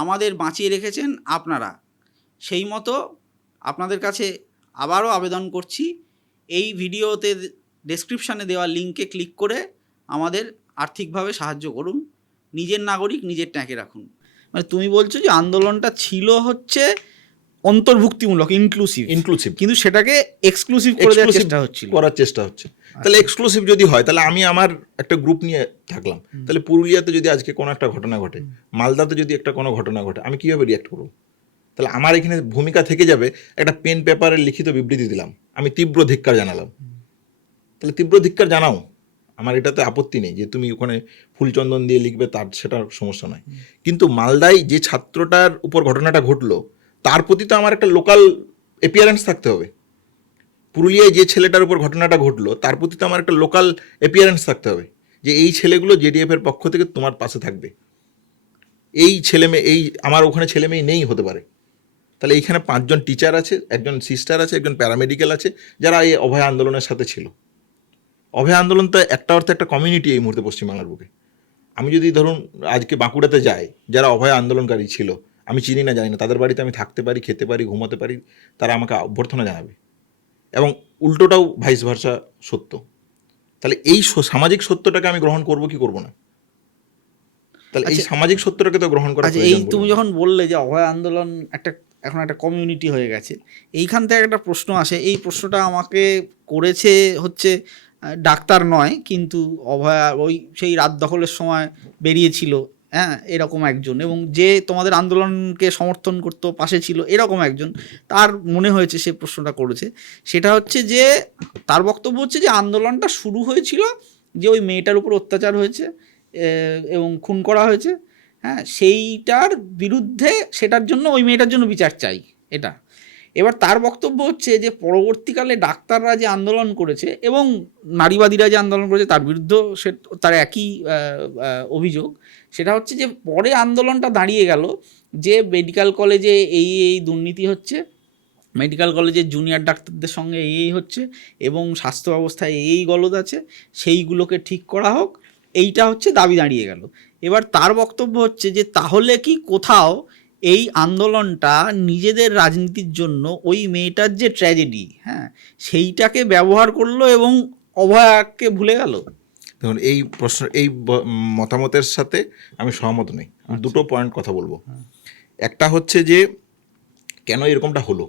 আমাদের বাঁচিয়ে রেখেছেন আপনারা। সেই মতো আপনাদের কাছে আবারও আবেদন করছি, এই ভিডিওতে ডেসক্রিপশানে দেওয়া লিঙ্কে ক্লিক করে আমাদের আর্থিকভাবে সাহায্য করুন। নিজের নাগরিক নিজের ট্যাঁকে রাখুন। মানে তুমি বলছো যে আন্দোলনটা ছিল হচ্ছে অন্তর্ভুক্তিমূলক, ইনক্লুসিভ, কিন্তু সেটাকে এক্সক্লুসিভ করে দেওয়ার চেষ্টা হচ্ছিল, করার চেষ্টা হচ্ছে। তাহলে এক্সক্লুসিভ যদি হয়, তাহলে আমি আমার একটা গ্রুপ নিয়ে থাকলাম, তাহলে পুরুলিয়াতে যদি আজকে কোনো একটা ঘটনা ঘটে, মালদাতে যদি একটা কোনো ঘটনা ঘটে, আমি কীভাবে রিয়াক্ট করবো? তাহলে আমার এখানে ভূমিকা থেকে যাবে একটা পেন পেপারের লিখিত বিবৃতি দিলাম, আমি তীব্র ধিক্কার জানালাম। তাহলে তীব্র ধিক্কার জানাও, আমার এটাতে আপত্তি নেই যে তুমি ওখানে ফুলচন্দন দিয়ে লিখবে, তার সেটা সমস্যা নয়। কিন্তু মালদায় যে ছাত্রটার উপর ঘটনাটা ঘটলো, তার প্রতি তো আমার একটা লোকাল অ্যাপিয়ারেন্স থাকতে হবে। পুরুলিয়ায় যে ছেলেটার উপর ঘটনাটা ঘটলো, তার প্রতি তো আমার একটা লোকাল অ্যাপিয়ারেন্স থাকতে হবে যে এই ছেলেগুলো জেডিএফের পক্ষ থেকে তোমার পাশে থাকবে। এই ছেলেমেয়ে, এই আমার ওখানে ছেলেমেয়ে নেই হতে পারে। তাহলে এইখানে 5 জন টিচার আছে, একজন সিস্টার আছে, একজন প্যারামেডিক্যাল আছে, যারা এই অভয় আন্দোলনের সাথে ছিল। অভয় আন্দোলন তো একটা অর্থে একটা কমিউনিটি এই মুহূর্তে পশ্চিমবাংলার বুকে। আমি যদি ধরুন আজকে বাঁকুড়াতে যাই, যারা অভয় আন্দোলনকারী ছিল, আমি চিনি না জানি না, তাদের বাড়িতে আমি থাকতে পারি, খেতে পারি, ঘুমাতে পারি, তারা আমাকে অভ্যর্থনা জানাবে। এবং উল্টোটাও ভাইস ভার্সা সত্য। তাহলে এই সামাজিক সত্যটাকে আমি গ্রহণ করব কি করব না? তাহলে এই সামাজিক সত্যটাকে তো গ্রহণ করা এই তুমি যখন বললে যে অভয় আন্দোলন এখন একটা কমিউনিটি হয়ে গেছে, এইখান থেকে একটা প্রশ্ন আসে। এই প্রশ্নটা আমাকে করেছে হচ্ছে ডাক্তার নয়, কিন্তু অভয়া ওই সেই রাত দখলের সময় বেরিয়েছিল, হ্যাঁ, এরকম একজন, এবং যে তোমাদের আন্দোলনকে সমর্থন করতো, পাশে ছিল, এরকম একজন, তার মনে হয়েছে সে প্রশ্নটা করেছে। সেটা হচ্ছে যে তার বক্তব্য হচ্ছে যে আন্দোলনটা শুরু হয়েছিল যে ওই মেয়েটার উপর অত্যাচার হয়েছে এবং খুন করা হয়েছে, হ্যাঁ, সেইটার বিরুদ্ধে, সেটার জন্য ওই মেয়েটার জন্য বিচার চাই, এটা। এবার তার বক্তব্য হচ্ছে যে পরবর্তীকালে ডাক্তাররা যে আন্দোলন করেছে এবং নারীবাদীরা যে আন্দোলন করেছে, তার বিরুদ্ধেও তার একই অভিযোগ। সেটা হচ্ছে যে পরে আন্দোলনটা দাঁড়িয়ে গেল যে মেডিকেল কলেজে এই দুর্নীতি হচ্ছে, মেডিকেল কলেজের জুনিয়র ডাক্তারদের সঙ্গে এই হচ্ছে, এবং স্বাস্থ্য ব্যবস্থায় এই গলদ আছে, সেইগুলোকে ঠিক করা হোক, এইটা হচ্ছে দাবি দাঁড়িয়ে গেল। এবার তার বক্তব্য হচ্ছে যে তাহলে কি কোথাও এই আন্দোলনটা নিজেদের রাজনীতির জন্য ওই মেয়েটার যে ট্র্যাজেডি, হ্যাঁ, সেইটাকে ব্যবহার করলো এবং অভয়াকে ভুলে গেল? দেখুন, এই প্রশ্ন, এই মতামতের সাথে আমি সহমত নই। দুটো পয়েন্ট কথা বলবো। একটা হচ্ছে যে কেন এরকমটা হলো,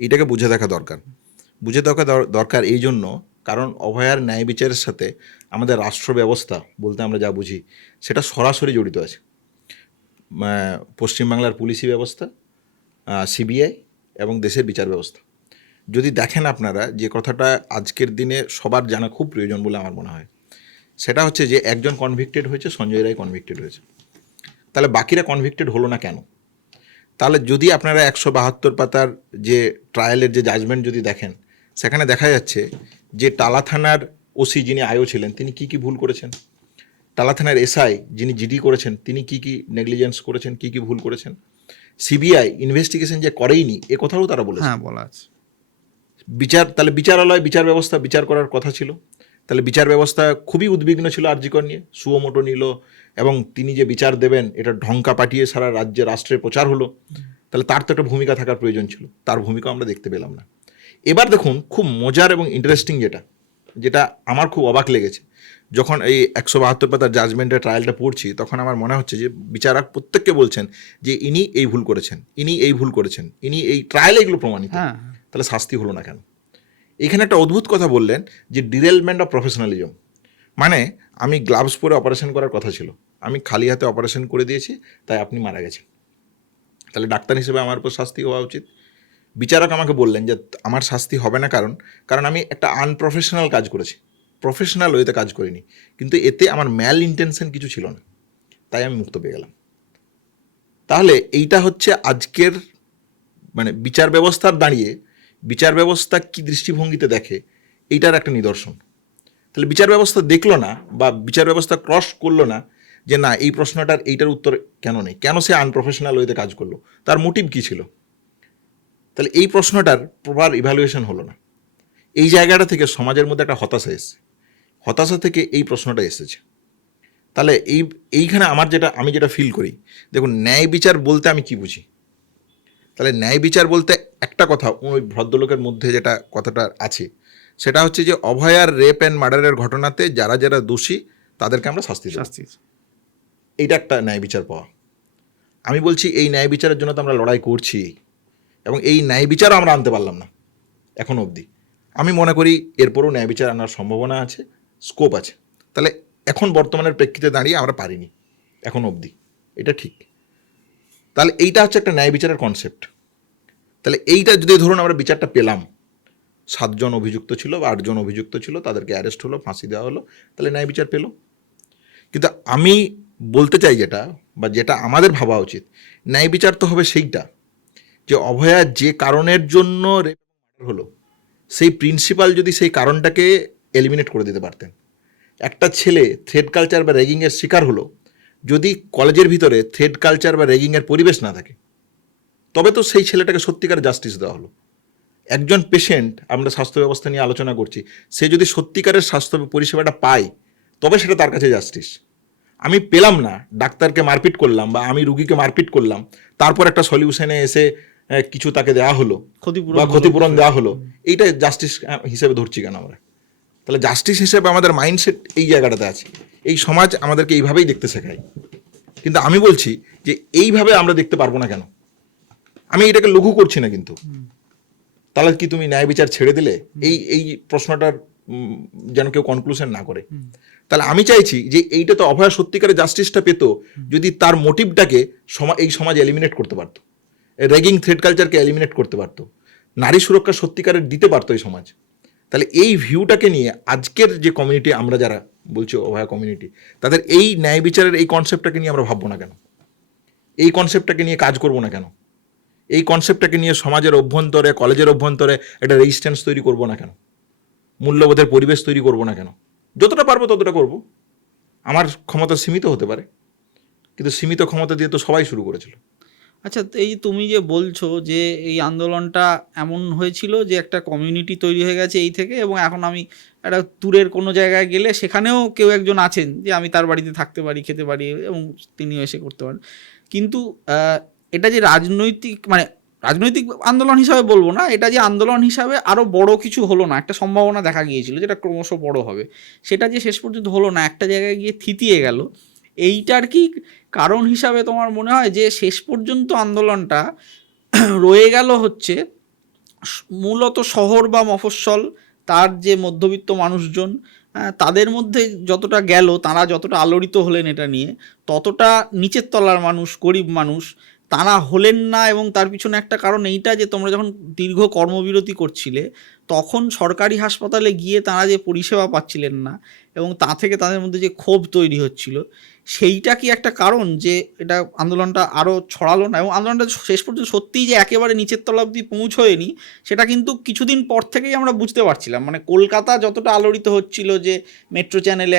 এটাকে বুঝে দেখা দরকার। বুঝে দেখা দরকার এই জন্য, কারণ অভয়ার ন্যায় বিচারের সাথে আমাদের রাষ্ট্র ব্যবস্থা বলতে আমরা যা বুঝি সেটা সরাসরি জড়িত আছে। পশ্চিমবাংলার পুলিশি ব্যবস্থা, সিবিআই এবং দেশের বিচার ব্যবস্থা। যদি দেখেন আপনারা, যে কথাটা আজকের দিনে সবার জানা খুব প্রয়োজন বলে আমার মনে হয়, সেটা হচ্ছে যে একজন কনভিক্টেড হয়েছে, সঞ্জয় রায় কনভিক্টেড হয়েছে, তাহলে বাকিরা কনভিক্টেড হলো না কেন? তাহলে যদি আপনারা 172 পাতার যে ট্রায়ালের যে জাজমেন্ট যদি দেখেন, সেখানে দেখা যাচ্ছে যে টালা থানার ওসি যিনি আইও ছিলেন, তিনি কি কি ভুল করেছেন, টালা থানার এসআই যিনি জিডি করেছেন, তিনি কি কি নেগলিজেন্স করেছেন, কি কি ভুল করেছেন, সিবিআই ইনভেস্টিগেশন যে করেইনি, এ কথাও তারা বলেছে। হ্যাঁ, বলা আছে। তাহলে বিচারালয়, বিচার ব্যবস্থা বিচার করার কথা ছিল, তাহলে বিচার ব্যবস্থা খুবই উদ্বিগ্ন ছিল আরজিকর নিয়ে, সুমোটো নিল, এবং তিনি যে বিচার দেবেন এটা ঢঙ্কা পাঠিয়ে সারা রাজ্যে রাষ্ট্রের প্রচার হলো। তাহলে তার তো একটা ভূমিকা থাকার প্রয়োজন ছিল, তার ভূমিকা আমরা দেখতে পেলাম না। এবার দেখুন, খুব মজার এবং ইন্টারেস্টিং যেটা আমার খুব অবাক লেগেছে, যখন এই 172 পাতার জাজমেন্টের ট্রায়ালটা পড়ছি, তখন আমার মনে হচ্ছে যে বিচারক প্রত্যেককে বলছেন যে ইনি এই ভুল করেছেন, ইনি এই ভুল করেছেন, ইনি এই ট্রায়ালে এগুলো প্রমাণিত, তাহলে শাস্তি হলো না কেন? এখানে একটা অদ্ভুত কথা বললেন যে ডিরেলমেন্ট অফ প্রফেশনালিজম, মানে আমি গ্লাভস পরে অপারেশন করার কথা ছিল, আমি খালি হাতে অপারেশন করে দিয়েছি, তাই আপনি মারা গেছেন, তাহলে ডাক্তার হিসেবে আমার উপর শাস্তি হওয়া উচিত। বিচারক আমাকে বললেন যে আমার শাস্তি হবে না, কারণ আমি একটা আনপ্রফেশনাল কাজ করেছি, প্রফেশনাল ওয়েতে কাজ করিনি, কিন্তু এতে আমার ম্যাল ইন্টেনশন কিছু ছিল না, তাই আমি মুক্ত পেয়ে গেলাম। তাহলে এইটা হচ্ছে আজকের মানে বিচার ব্যবস্থার দাঁড়িয়ে, বিচার ব্যবস্থা কি দৃষ্টিভঙ্গিতে দেখে, এইটার একটা নিদর্শন। তাহলে বিচার ব্যবস্থা দেখলো না বা বিচার ব্যবস্থা ক্রস করলো না, যে না এই প্রশ্নটার এইটার উত্তর কেন নেই, কেন সে আনপ্রফেশনাল ওয়েতে কাজ করলো, তার মোটিভ কী ছিল, তাহলে এই প্রশ্নটার প্রপার ইভ্যালুয়েশন হলো না। এই জায়গাটা থেকে সমাজের মধ্যে একটা হতাশা এসছে, হতাশা থেকে এই প্রশ্নটা এসেছে। তাহলে এইখানে আমি যেটা ফিল করি, দেখুন ন্যায় বিচার বলতে আমি কি বুঝি। তাহলে ন্যায় বিচার বলতে একটা কথা ওই ভদ্রলোকের মধ্যে যেটা কথাটা আছে সেটা হচ্ছে যে অভয়ার রেপ অ্যান্ড মার্ডারের ঘটনাতে যারা যারা দোষী তাদেরকে আমরা শাস্তি দেব, এইটা একটা ন্যায় বিচার পাওয়া। আমি বলছি এই ন্যায় বিচারের জন্য তো আমরা লড়াই করছি, এবং এই ন্যায় বিচারও আমরা আনতে পারলাম না এখনো অবধি। আমি মনে করি এরপরও ন্যায় বিচার আনার সম্ভাবনা আছে, স্কোপ আছে। তাহলে এখন বর্তমানের প্রেক্ষিতে দাঁড়িয়ে আমরা পারিনি এখন অবধি, এটা ঠিক। তাহলে এইটা হচ্ছে একটা ন্যায় বিচারের কনসেপ্ট। তাহলে এইটা যদি ধরুন আমরা বিচারটা পেলাম, 7 জন অভিযুক্ত ছিল বা 8 জন অভিযুক্ত ছিল, তাদেরকে অ্যারেস্ট হলো, ফাঁসি দেওয়া হলো, তাহলে ন্যায় বিচার পেল। কিন্তু আমি বলতে চাই যেটা আমাদের ভাবা উচিত, ন্যায় বিচার তো হবে সেইটা যে অভয়া যে কারণের জন্য রেপ হলো সেই প্রিন্সিপাল যদি সেই কারণটাকে এলিমিনেট করে দিতে পারতেন। একটা ছেলে থ্রেড কালচার বা র্যাগিংয়ের শিকার হলো, যদি কলেজের ভিতরে থ্রেড কালচার বা র্যাগিংয়ের পরিবেশ না থাকে, তবে তো সেই ছেলেটাকে সত্যিকার জাস্টিস দেওয়া হলো। একজন পেশেন্ট, আমরা স্বাস্থ্য ব্যবস্থা নিয়ে আলোচনা করছি, সে যদি সত্যিকারের স্বাস্থ্য পরিষেবাটা পায় তবে সেটা তার কাছে জাস্টিস। আমি পেলাম না, ডাক্তারকে মারপিট করলাম বা আমি রুগীকে মারপিট করলাম, তারপর একটা সলিউশনে এসে কিছু তাকে দেওয়া হলো বা ক্ষতিপূরণ দেওয়া হলো, এইটা জাস্টিস হিসেবে ধরছি কেন আমরা? তাহলে জাস্টিস হিসেবে আমাদের মাইন্ডসেট এই জায়গাটাতে আছে, এই সমাজ আমাদেরকে এইভাবেই দেখতে শেখায়। কিন্তু আমি বলছি যে এইভাবে আমরা দেখতে পারবো না কেন? আমি এটাকে লঘু করছি না, কিন্তু তাহলে কি তুমি ন্যায় বিচার ছেড়ে দিলে? এই প্রশ্নটার যেন কেউ কনক্লুশন না করে। তাহলে আমি চাইছি যে এইটা তো অভয়া সত্যিকারের জাস্টিসটা পেত যদি তার মোটিভটাকে এই সমাজ এলিমিনেট করতে পারতো, র্যাগিং থ্রেড কালচারকে এলিমিনেট করতে পারতো, নারী সুরক্ষা সত্যিকারের দিতে পারতো এই সমাজ। তাহলে এই ভিউটাকে নিয়ে আজকের যে কমিউনিটি, আমরা যারা বলছি অভয়া কমিউনিটি, তাদের এই ন্যায় বিচারের এই কনসেপ্টটাকে নিয়ে আমরা ভাববো না কেন? এই কনসেপ্টটাকে নিয়ে কাজ করবো না কেন? এই কনসেপ্টটাকে নিয়ে সমাজের অভ্যন্তরে, কলেজের অভ্যন্তরে একটা রেজিস্ট্যান্স তৈরি করবো না কেন? মূল্যবোধের পরিবেশ তৈরি করবো না কেন? যতটা পারবো ততটা করব। আমার ক্ষমতা সীমিত হতে পারে, কিন্তু সীমিত ক্ষমতা দিয়ে তো সবাই শুরু করেছিল। আচ্ছা, এই তুমি যে বলছো যে এই আন্দোলনটা এমন হয়েছিল যে একটা কমিউনিটি তৈরি হয়ে গেছে এই থেকে, এবং এখন আমি একটা দূরের কোনো জায়গায় গেলে সেখানেও কেউ একজন আছেন যে আমি তার বাড়িতে থাকতে পারি, খেতে পারি, এবং তিনিও এসে করতে পারেন। কিন্তু এটা যে রাজনৈতিক আন্দোলন হিসাবে বলবো না, এটা যে আন্দোলন হিসাবে আরও বড় কিছু হলো না, একটা সম্ভাবনা দেখা গিয়েছিল যেটা ক্রমশ বড় হবে, সেটা যে শেষ পর্যন্ত হলো না, একটা জায়গায় গিয়ে থিতিয়ে গেল, এইটার কি কারণ হিসাবে তোমার মনে হয় যে শেষ পর্যন্ত আন্দোলনটা রয়ে গেল হচ্ছে মূলত শহর বা মফস্বল, তার যে মধ্যবিত্ত মানুষজন, তাদের মধ্যে যতটা গেল, তারা যতটা আলোড়িত হলেন এটা নিয়ে, ততটা নিচের তলার মানুষ, গরিব মানুষ, তারা হলেন না। এবং তার পিছনে একটা কারণ এইটা যে তোমরা যখন দীর্ঘ কর্মবিরতি করছিলে তখন সরকারি হাসপাতালে গিয়ে তারা যে পরিষেবা পাচ্ছিলেন না, এবং তা থেকে তাদের মধ্যে যে ক্ষোভ তৈরি হচ্ছিল, সেইটা কি একটা কারণ যে এটা আন্দোলনটা আরও ছড়ালো না? এবং আন্দোলনটা শেষ পর্যন্ত সত্যিই যে একেবারে নিচের তলা অবধি পৌঁছয়নি, সেটা কিন্তু কিছুদিন পর থেকেই আমরা বুঝতে পারছিলাম। মানে কলকাতা যতটা আলোড়িত হচ্ছিল যে মেট্রো চ্যানেলে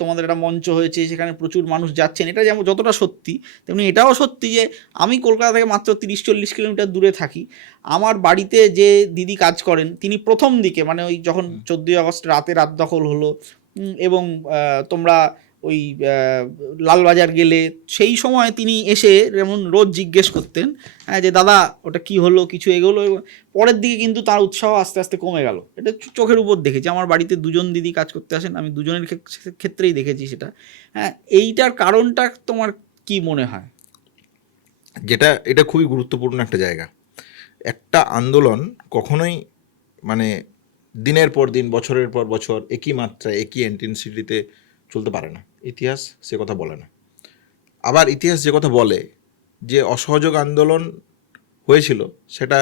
তোমাদের একটা মঞ্চ হয়েছে, সেখানে প্রচুর মানুষ যাচ্ছেন, এটা যেমন যতটা সত্যি, তেমনি এটাও সত্যি যে আমি কলকাতা থেকে মাত্র 30-40 কিলোমিটার দূরে থাকি। আমার বাড়িতে যে দিদি কাজ করেন, তিনি প্রথম দিকে, মানে ওই যখন 14ই আগস্ট রাতে রাত দখল হলো, এবং তোমরা ওই লালবাজার গেলে, সেই সময় তিনি এসে যেমন রোজ জিজ্ঞেস করতেন যে দাদা ওটা কি হলো, কিছু এগোলো। পরের দিকে কিন্তু তার উৎসাহ আস্তে আস্তে কমে গেল। এটা চোখের উপর দেখেছি, আমার বাড়িতে 2 জন দিদি কাজ করতে আসেন, আমি দুজনের ক্ষেত্রেই দেখেছি সেটা। হ্যাঁ, এইটার কারণটা তোমার কি মনে হয়? এটা খুবই গুরুত্বপূর্ণ একটা জায়গা। একটা আন্দোলন কখনোই মানে দিনের পর দিন, বছরের পর বছর একই মাত্রায়, একই ইন্টেন্সিটিতে চলতে পারে না। ইতিহাস সে কথা বলে না। আবার ইতিহাস যে কথা বলে যে অসহযোগ আন্দোলন হয়েছিল, সেটা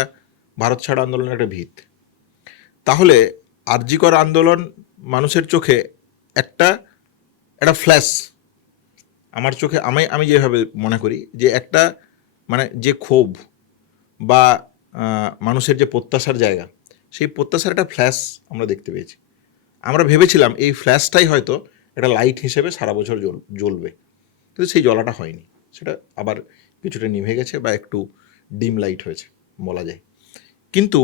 ভারত ছাড় আন্দোলনের একটা ভিত। তাহলে আরজিকর আন্দোলন মানুষের চোখে একটা ফ্ল্যাশ, আমার চোখে আমি যেভাবে মনে করি যে একটা যে ক্ষোভ বা মানুষের যে প্রত্যাশার জায়গা, সেই প্রত্যাশার একটা ফ্ল্যাশ আমরা দেখতে পেয়েছি। আমরা ভেবেছিলাম এই ফ্ল্যাশটাই হয়তো একটা লাইট হিসেবে সারা বছর জ্বলবে। কিন্তু সেই জ্বলাটা হয়নি, সেটা আবার কিছুটা নিভে গেছে বা একটু ডিম লাইট হয়েছে বলা যায়। কিন্তু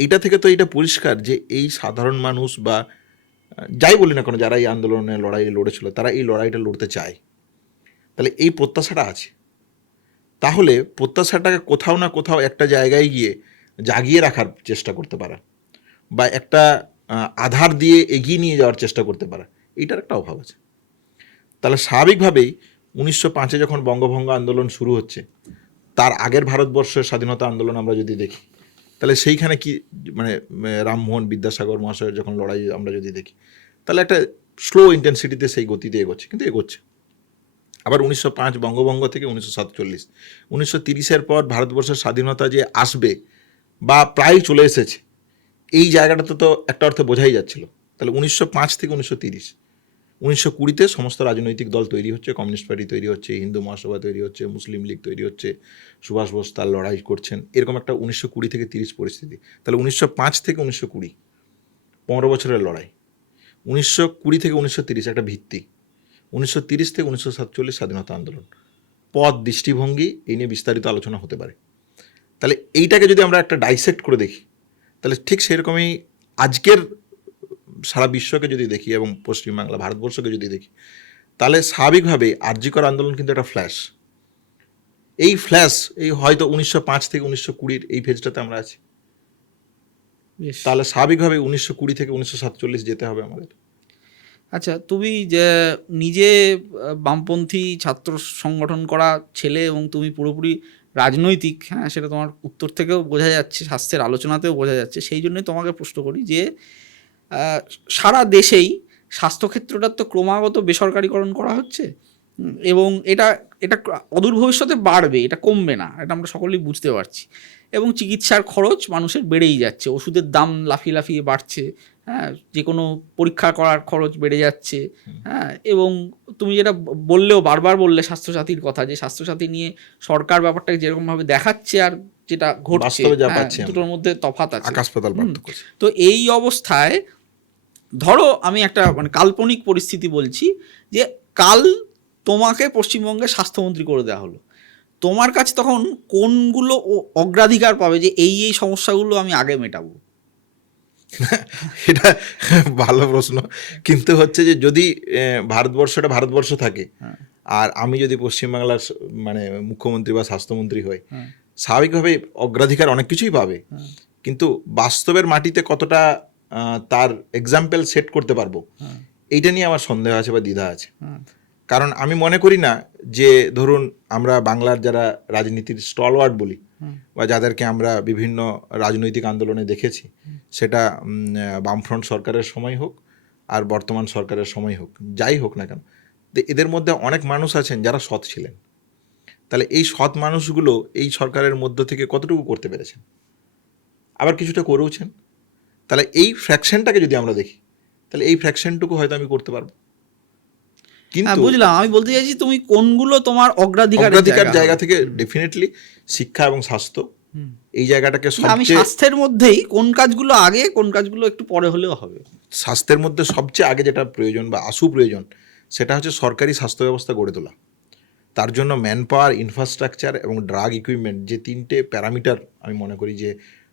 এটা থেকে তো এটা পরিষ্কার যে এই সাধারণ মানুষ বা যাই বলি না কেন, যারা এই আন্দোলনে লড়াই লড়েছিল তারা এই লড়াইটা লড়তে চায়, তাহলে এই প্রত্যাশাটা আছে। তাহলে প্রত্যাশাটাকে কোথাও না কোথাও একটা জায়গায় গিয়ে জাগিয়ে রাখার চেষ্টা করতে পারা বা একটা আধার দিয়ে এগিয়ে নিয়ে যাওয়ার চেষ্টা করতে পারা, এইটার একটা অভাব আছে। তাহলে স্বাভাবিকভাবেই 1905 যখন বঙ্গভঙ্গ আন্দোলন শুরু হচ্ছে, তার আগের ভারতবর্ষের স্বাধীনতা আন্দোলন আমরা যদি দেখি, তাহলে সেইখানে কি মানে রামমোহন বিদ্যাসাগর মহাশয়ের যখন লড়াই আমরা যদি দেখি, তাহলে একটা স্লো ইন্টেন্সিটিতে সেই গতিতে এগোচ্ছে, কিন্তু এগোচ্ছে। আবার 1905 বঙ্গভঙ্গ থেকে 1947, 1930-এর পর ভারতবর্ষের স্বাধীনতা যে আসবে বা প্রায় চলে এসেছে, এই জায়গাটাতে তো একটা অর্থে বোঝাই যাচ্ছিল। তাহলে 1905 থেকে 1930, 1920-তে সমস্ত রাজনৈতিক দল তৈরি হচ্ছে, কমিউনিস্ট পার্টি তৈরি হচ্ছে, হিন্দু মহাসভা তৈরি হচ্ছে, মুসলিম লীগ তৈরি হচ্ছে, সুভাষ বোস তার লড়াই করছেন, এরকম একটা 1920 থেকে 30 পরিস্থিতি। তাহলে 1905 থেকে 1920, 15 বছরের লড়াই। 1920 থেকে 1930 একটা ভিত্তি। 1930 থেকে 1947 স্বাধীনতা আন্দোলন, পথ, দৃষ্টিভঙ্গি, এই নিয়ে বিস্তারিত আলোচনা হতে পারে। তাহলে এইটাকে যদি আমরা একটা ডাইসেক্ট করে দেখি, তাহলে ঠিক সেরকমই আজকের সারা বিশ্বকে যদি দেখি এবং পশ্চিমবাংলা ভারতবর্ষকে যদি দেখি, তাহলে স্বাভাবিকভাবে আরজিকর আন্দোলন কিন্তু একটা ফ্ল্যাশ। এই ফ্ল্যাশ এই হয়তো 1905 থেকে 1920 এই ফেজটাতে আমরা আছি। তাহলে স্বাভাবিকভাবে 1920 থেকে 1947 যেতে হবে আমাদের। আচ্ছা, তুমি যে নিজে বামপন্থী ছাত্র সংগঠন করা ছেলে এবং তুমি পুরোপুরি রাজনৈতিক, হ্যাঁ, সেটা তোমার উত্তর থেকেও বোঝা যাচ্ছে, স্বাস্থ্যের আলোচনাতেও বোঝা যাচ্ছে। সেই জন্যই তোমাকে প্রশ্ন করি যে সারা দেশেই স্বাস্থ্যক্ষেত্রটার তো ক্রমাগত বেসরকারীকরণ করা হচ্ছে এবং এটা এটা অদূর ভবিষ্যতে বাড়বে, এটা কমবে না, এটা আমরা সকলেই বুঝতে পারছি। এবং চিকিৎসার খরচ মানুষের বেড়েই যাচ্ছে, ওষুধের দাম লাফিয়ে লাফিয়ে বাড়ছে, হ্যাঁ, যে কোনো পরীক্ষা করার খরচ বেড়ে যাচ্ছে, হ্যাঁ। এবং তুমি যেটা বললেও বারবার বললে স্বাস্থ্যসাথীর কথা, যে স্বাস্থ্যসাথী নিয়ে সরকার ব্যাপারটাকে যেরকমভাবে দেখাচ্ছে আর যেটা ঘটছে, দুটোর মধ্যে তফাৎ আছে, আকাশ পাতাল পার্থক্য। তো এই অবস্থায় ধরো আমি একটা মানে কাল্পনিক পরিস্থিতি বলছি, যে কাল তোমাকে পশ্চিমবঙ্গের স্বাস্থ্যমন্ত্রী করে দেওয়া হলো, তোমার কাছে তখন কোনগুলো অগ্রাধিকার পাবে যে এই এই সমস্যাগুলো আমি আগে মেটাবো? এটা ভালো প্রশ্ন, কিন্তু হচ্ছে যে যদি ভারতবর্ষটা ভারতবর্ষ থাকে আর আমি যদি পশ্চিমবাংলার মানে মুখ্যমন্ত্রী বা স্বাস্থ্যমন্ত্রী হই, স্বাভাবিকভাবে অগ্রাধিকার অনেক কিছুই পাবে, কিন্তু বাস্তবের মাটিতে কতটা তার এক্সাম্পল সেট করতে পারবো, এইটা নিয়ে আমার সন্দেহ আছে বা দ্বিধা আছে। কারণ আমি মনে করি না যে ধরুন আমরা বাংলার যারা রাজনীতির স্টলওয়ার্ড বলি বা যাদেরকে আমরা বিভিন্ন রাজনৈতিক আন্দোলনে দেখেছি, সেটা বামফ্রন্ট সরকারের সময় হোক আর বর্তমান সরকারের সময় হোক, যাই হোক না কেন, এদের মধ্যে অনেক মানুষ আছেন যারা সৎ ছিলেন। তাহলে এই সৎ মানুষগুলো এই সরকারের মধ্য থেকে কতটুকু করতে পেরেছেন, আবার কিছুটা করেওছেন। তাহলে এই ফ্র্যাকশনটাকে যদি আমরা দেখি, তাহলে এই ফ্র্যাকশনটুকু হয়তো আমি করতে পারবো। কিন্তু বুঝলাম, আমি বলতে চাইছি তুমি কোনগুলো তোমার অগ্রাধিকার জায়গা থেকে ডেফিনেটলি শিক্ষা এবং স্বাস্থ্য, এই জায়গাটাকে আমি স্বাস্থ্যের মধ্যেই কোন কাজগুলো আগে কোন কাজগুলো একটু পরে হলেও হবে। স্বাস্থ্যের মধ্যে সবচেয়ে আগে যেটা প্রয়োজন বা আশু প্রয়োজন, সেটা হচ্ছে সরকারি স্বাস্থ্য ব্যবস্থা গড়ে তোলা। তার জন্য ম্যান পাওয়ার, ইনফ্রাস্ট্রাকচার এবং ড্রাগ ইকুইপমেন্ট, যে তিনটে প্যারামিটার আমি মনে করি যে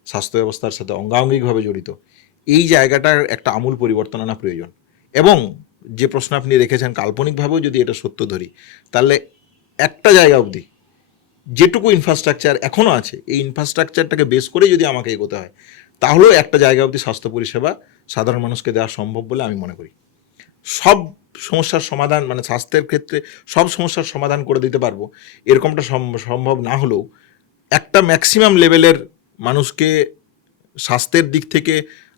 স্বাস্থ্য ব্যবস্থার সাথে অঙ্গাঙ্গিকভাবে জড়িত, এই জায়গাটার একটা আমূল পরিবর্তন আনা প্রয়োজন। এবং যে প্রশ্ন আপনি রেখেছেন, কাল্পনিকভাবেও যদি এটা সত্য ধরি, তাহলে একটা জায়গা অবধি যেটুকু ইনফ্রাস্ট্রাকচার এখনও আছে, এই ইনফ্রাস্ট্রাকচারটাকে বেস করেই যদি আমাকে এগোতে হয়, তাহলেও একটা জায়গা অবধি স্বাস্থ্য পরিষেবা সাধারণ মানুষকে দেওয়া সম্ভব বলে আমি মনে করি। সব সমস্যার সমাধান মানে স্বাস্থ্যের ক্ষেত্রে সব সমস্যার সমাধান করে দিতে পারবো এরকমটা সম্ভব না হলেও একটা ম্যাক্সিমাম লেভেলের মানুষকে স্বাস্থ্যের দিক থেকে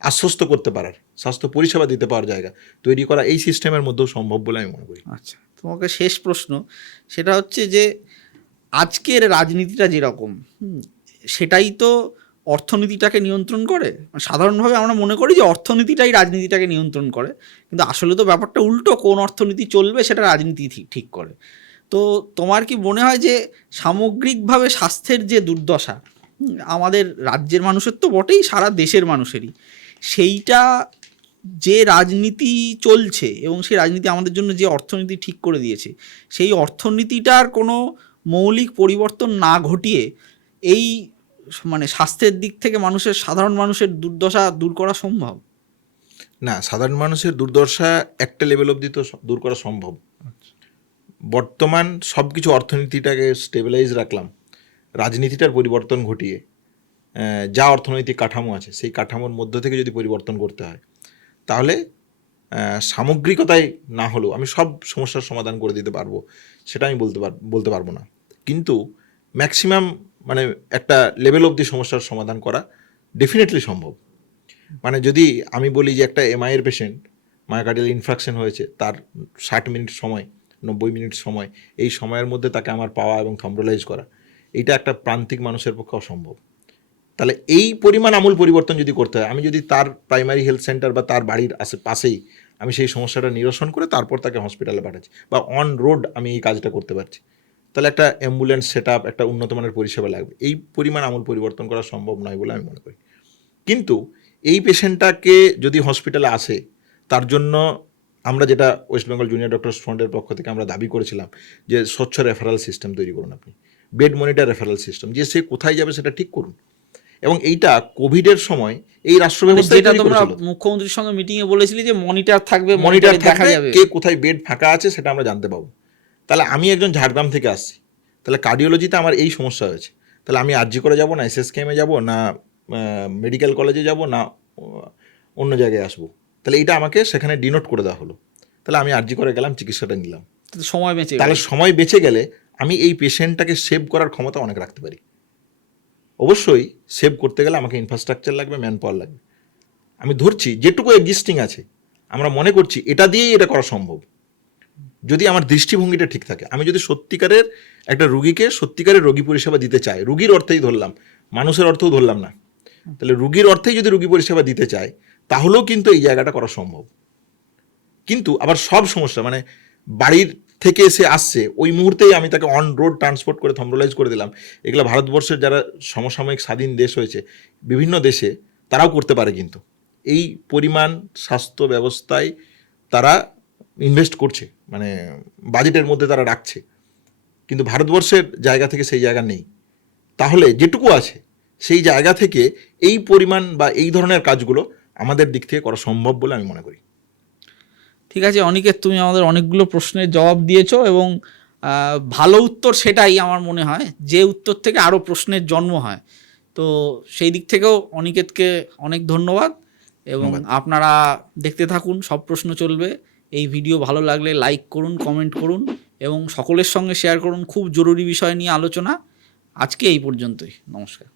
আশ্বস্ত করতে পারার, স্বাস্থ্য পরিষেবা দিতে পাওয়ার জায়গা তৈরি করা এই সিস্টেমের মধ্যেও সম্ভব বলে আমি মনে করি। আচ্ছা, তোমাকে শেষ প্রশ্ন, সেটা হচ্ছে যে আজকের রাজনীতিটা যেরকম, সেটাই তো অর্থনীতিটাকে নিয়ন্ত্রণ করে। সাধারণভাবে আমরা মনে করি যে অর্থনীতিটাই রাজনীতিটাকে নিয়ন্ত্রণ করে, কিন্তু আসলে তো ব্যাপারটা উল্টো, কোন অর্থনীতি চলবে সেটা রাজনীতি ঠিক করে। তো তোমার কি মনে হয় যে সামগ্রিকভাবে স্বাস্থ্যের যে দুর্দশা আমাদের রাজ্যের মানুষের তো বটেই, সারা দেশের মানুষেরই, সেইটা যে রাজনীতি চলছে এবং সেই রাজনীতি আমাদের জন্য যে অর্থনীতি ঠিক করে দিয়েছে, সেই অর্থনীতিটার কোনো মৌলিক পরিবর্তন না ঘটিয়ে এই মানে স্বাস্থ্যের দিক থেকে সাধারণ মানুষের দুর্দশা দূর করা সম্ভব না। সাধারণ মানুষের দুর্দশা একটা লেভেল অবধি তো দূর করা সম্ভব। বর্তমান সব কিছু অর্থনীতিটাকে স্টেবিলাইজ রাখলাম, রাজনীতিটার পরিবর্তন ঘটিয়ে যা অর্থনৈতিক কাঠামো আছে সেই কাঠামোর মধ্য থেকে যদি পরিবর্তন করতে হয়, তাহলে সামগ্রিকতায় না হলেও আমি সব সমস্যার সমাধান করে দিতে পারবো সেটা আমি বলতে পারবো না, কিন্তু ম্যাক্সিমাম মানে একটা লেভেল অবধি সমস্যার সমাধান করা ডেফিনেটলি সম্ভব। মানে যদি আমি বলি যে একটা এমআইয়ের পেশেন্ট মায়োকার্ডিয়াল ইনফ্রাকশন হয়েছে, তার 60 মিনিট সময়, 90 মিনিট সময়, এই সময়ের মধ্যে তাকে আমার পাওয়া এবং থ্রম্বোলাইজ করা, এইটা একটা প্রান্তিক মানুষের পক্ষে অসম্ভব। তাহলে এই পরিমাণ আমূল পরিবর্তন যদি করতে হয়, আমি যদি তার প্রাইমারি হেলথ সেন্টার বা তার বাড়ির আশেপাশেই আমি সেই সমস্যাটা নিরসন করে তারপর তাকে হসপিটালে পাঠাচ্ছি বা অন রোড আমি এই কাজটা করতে পারছি, তাহলে একটা অ্যাম্বুলেন্স সেট আপ, একটা উন্নত মানের পরিষেবা লাগবে। এই পরিমাণ আমূল পরিবর্তন করা সম্ভব নয় বলে আমি মনে করি। কিন্তু এই পেশেন্টটাকে যদি হসপিটালে আসে, তার জন্য আমরা যেটা ওয়েস্ট বেঙ্গল জুনিয়র ডক্টরস ফ্রন্টের পক্ষ থেকে আমরা দাবি করেছিলাম যে স্বচ্ছ রেফারেল সিস্টেম তৈরি করুন, আপনি বেড মনিটর রেফারেল সিস্টেম, যে সে কোথায় যাবে সেটা ঠিক করুন। এবং এইটা কোভিডের সময় এই রাষ্ট্র ব্যবস্থা, যেটা তোমরা মুখ্যমন্ত্রীর সঙ্গে মিটিংয়ে বলেছিলে যে মনিটর থাকবে, দেখা যাবে কে কোথায় বেড ফাঁকা আছে সেটা আমরা জানতে পাবো। তাহলে আমি একজন ঝাড়গ্রাম থেকে আসছি, তাহলে কার্ডিওলজিতে আমার এই সমস্যা হয়েছে, তাহলে আমি আরজি করে যাব না এসএসকেএমে যাব না মেডিকেল কলেজে যাব না অন্য জায়গায় আসবো, তাহলে এইটা আমাকে সেখানে ডিনোট করে দেওয়া হলো, তাহলে আমি আরজি করে গেলাম, চিকিৎসাটা নিলাম, তাহলে সময় বেঁচে গেলে আমি এই পেশেন্টটাকে সেভ করার ক্ষমতা অনেক রাখতে পারি। অবশ্যই সেভ করতে গেলে আমাকে ইনফ্রাস্ট্রাকচার লাগবে, ম্যান পাওয়ার লাগবে। আমি ধরছি যেটুকু এক্সিস্টিং আছে আমরা মনে করছি এটা দিয়েই এটা করা সম্ভব, যদি আমার দৃষ্টিভঙ্গিটা ঠিক থাকে। আমি যদি সত্যিকারের একটা রুগীকে সত্যিকারের রোগী পরিষেবা দিতে চাই, রুগীর অর্থেই ধরলাম, মানুষের অর্থও ধরলাম না, তাহলে রুগীর অর্থেই যদি রোগী পরিষেবা দিতে চাই, তাহলেও কিন্তু এই জায়গাটা করা সম্ভব। কিন্তু আবার সব সমস্যা মানে বাড়ির থেকে এসে আসছে ওই মুহূর্তেই আমি তাকে অন রোড ট্রান্সপোর্ট করে থ্রম্বোলাইজ করে দিলাম, এগুলো ভারতবর্ষের যারা সমসাময়িক স্বাধীন দেশ হয়েছে বিভিন্ন দেশে তারাও করতে পারে, কিন্তু এই পরিমাণ স্বাস্থ্য ব্যবস্থায় তারা ইনভেস্ট করছে, মানে বাজেটের মধ্যে তারা রাখছে, কিন্তু ভারতবর্ষের জায়গা থেকে সেই জায়গা নেই। তাহলে যেটুকু আছে সেই জায়গা থেকে এই পরিমাণ বা এই ধরনের কাজগুলো আমাদের দিক থেকে করা সম্ভব বলে আমি মনে করি। ঠিক আছে অনিকেত, তুমি আমাদের অনেকগুলো প্রশ্নের জবাব দিয়েছো এবং ভালো উত্তর সেটাই আমার মনে হয়, যে উত্তর থেকে আরও প্রশ্নের জন্ম হয়। তো সেই দিক থেকেও অনিকেতকে অনেক ধন্যবাদ এবং আপনারা দেখতে থাকুন, সব প্রশ্ন চলবে। এই ভিডিও ভালো লাগলে লাইক করুন, কমেন্ট করুন এবং সকলের সঙ্গে শেয়ার করুন। খুব জরুরি বিষয় নিয়ে আলোচনা। আজকে এই পর্যন্তই, নমস্কার।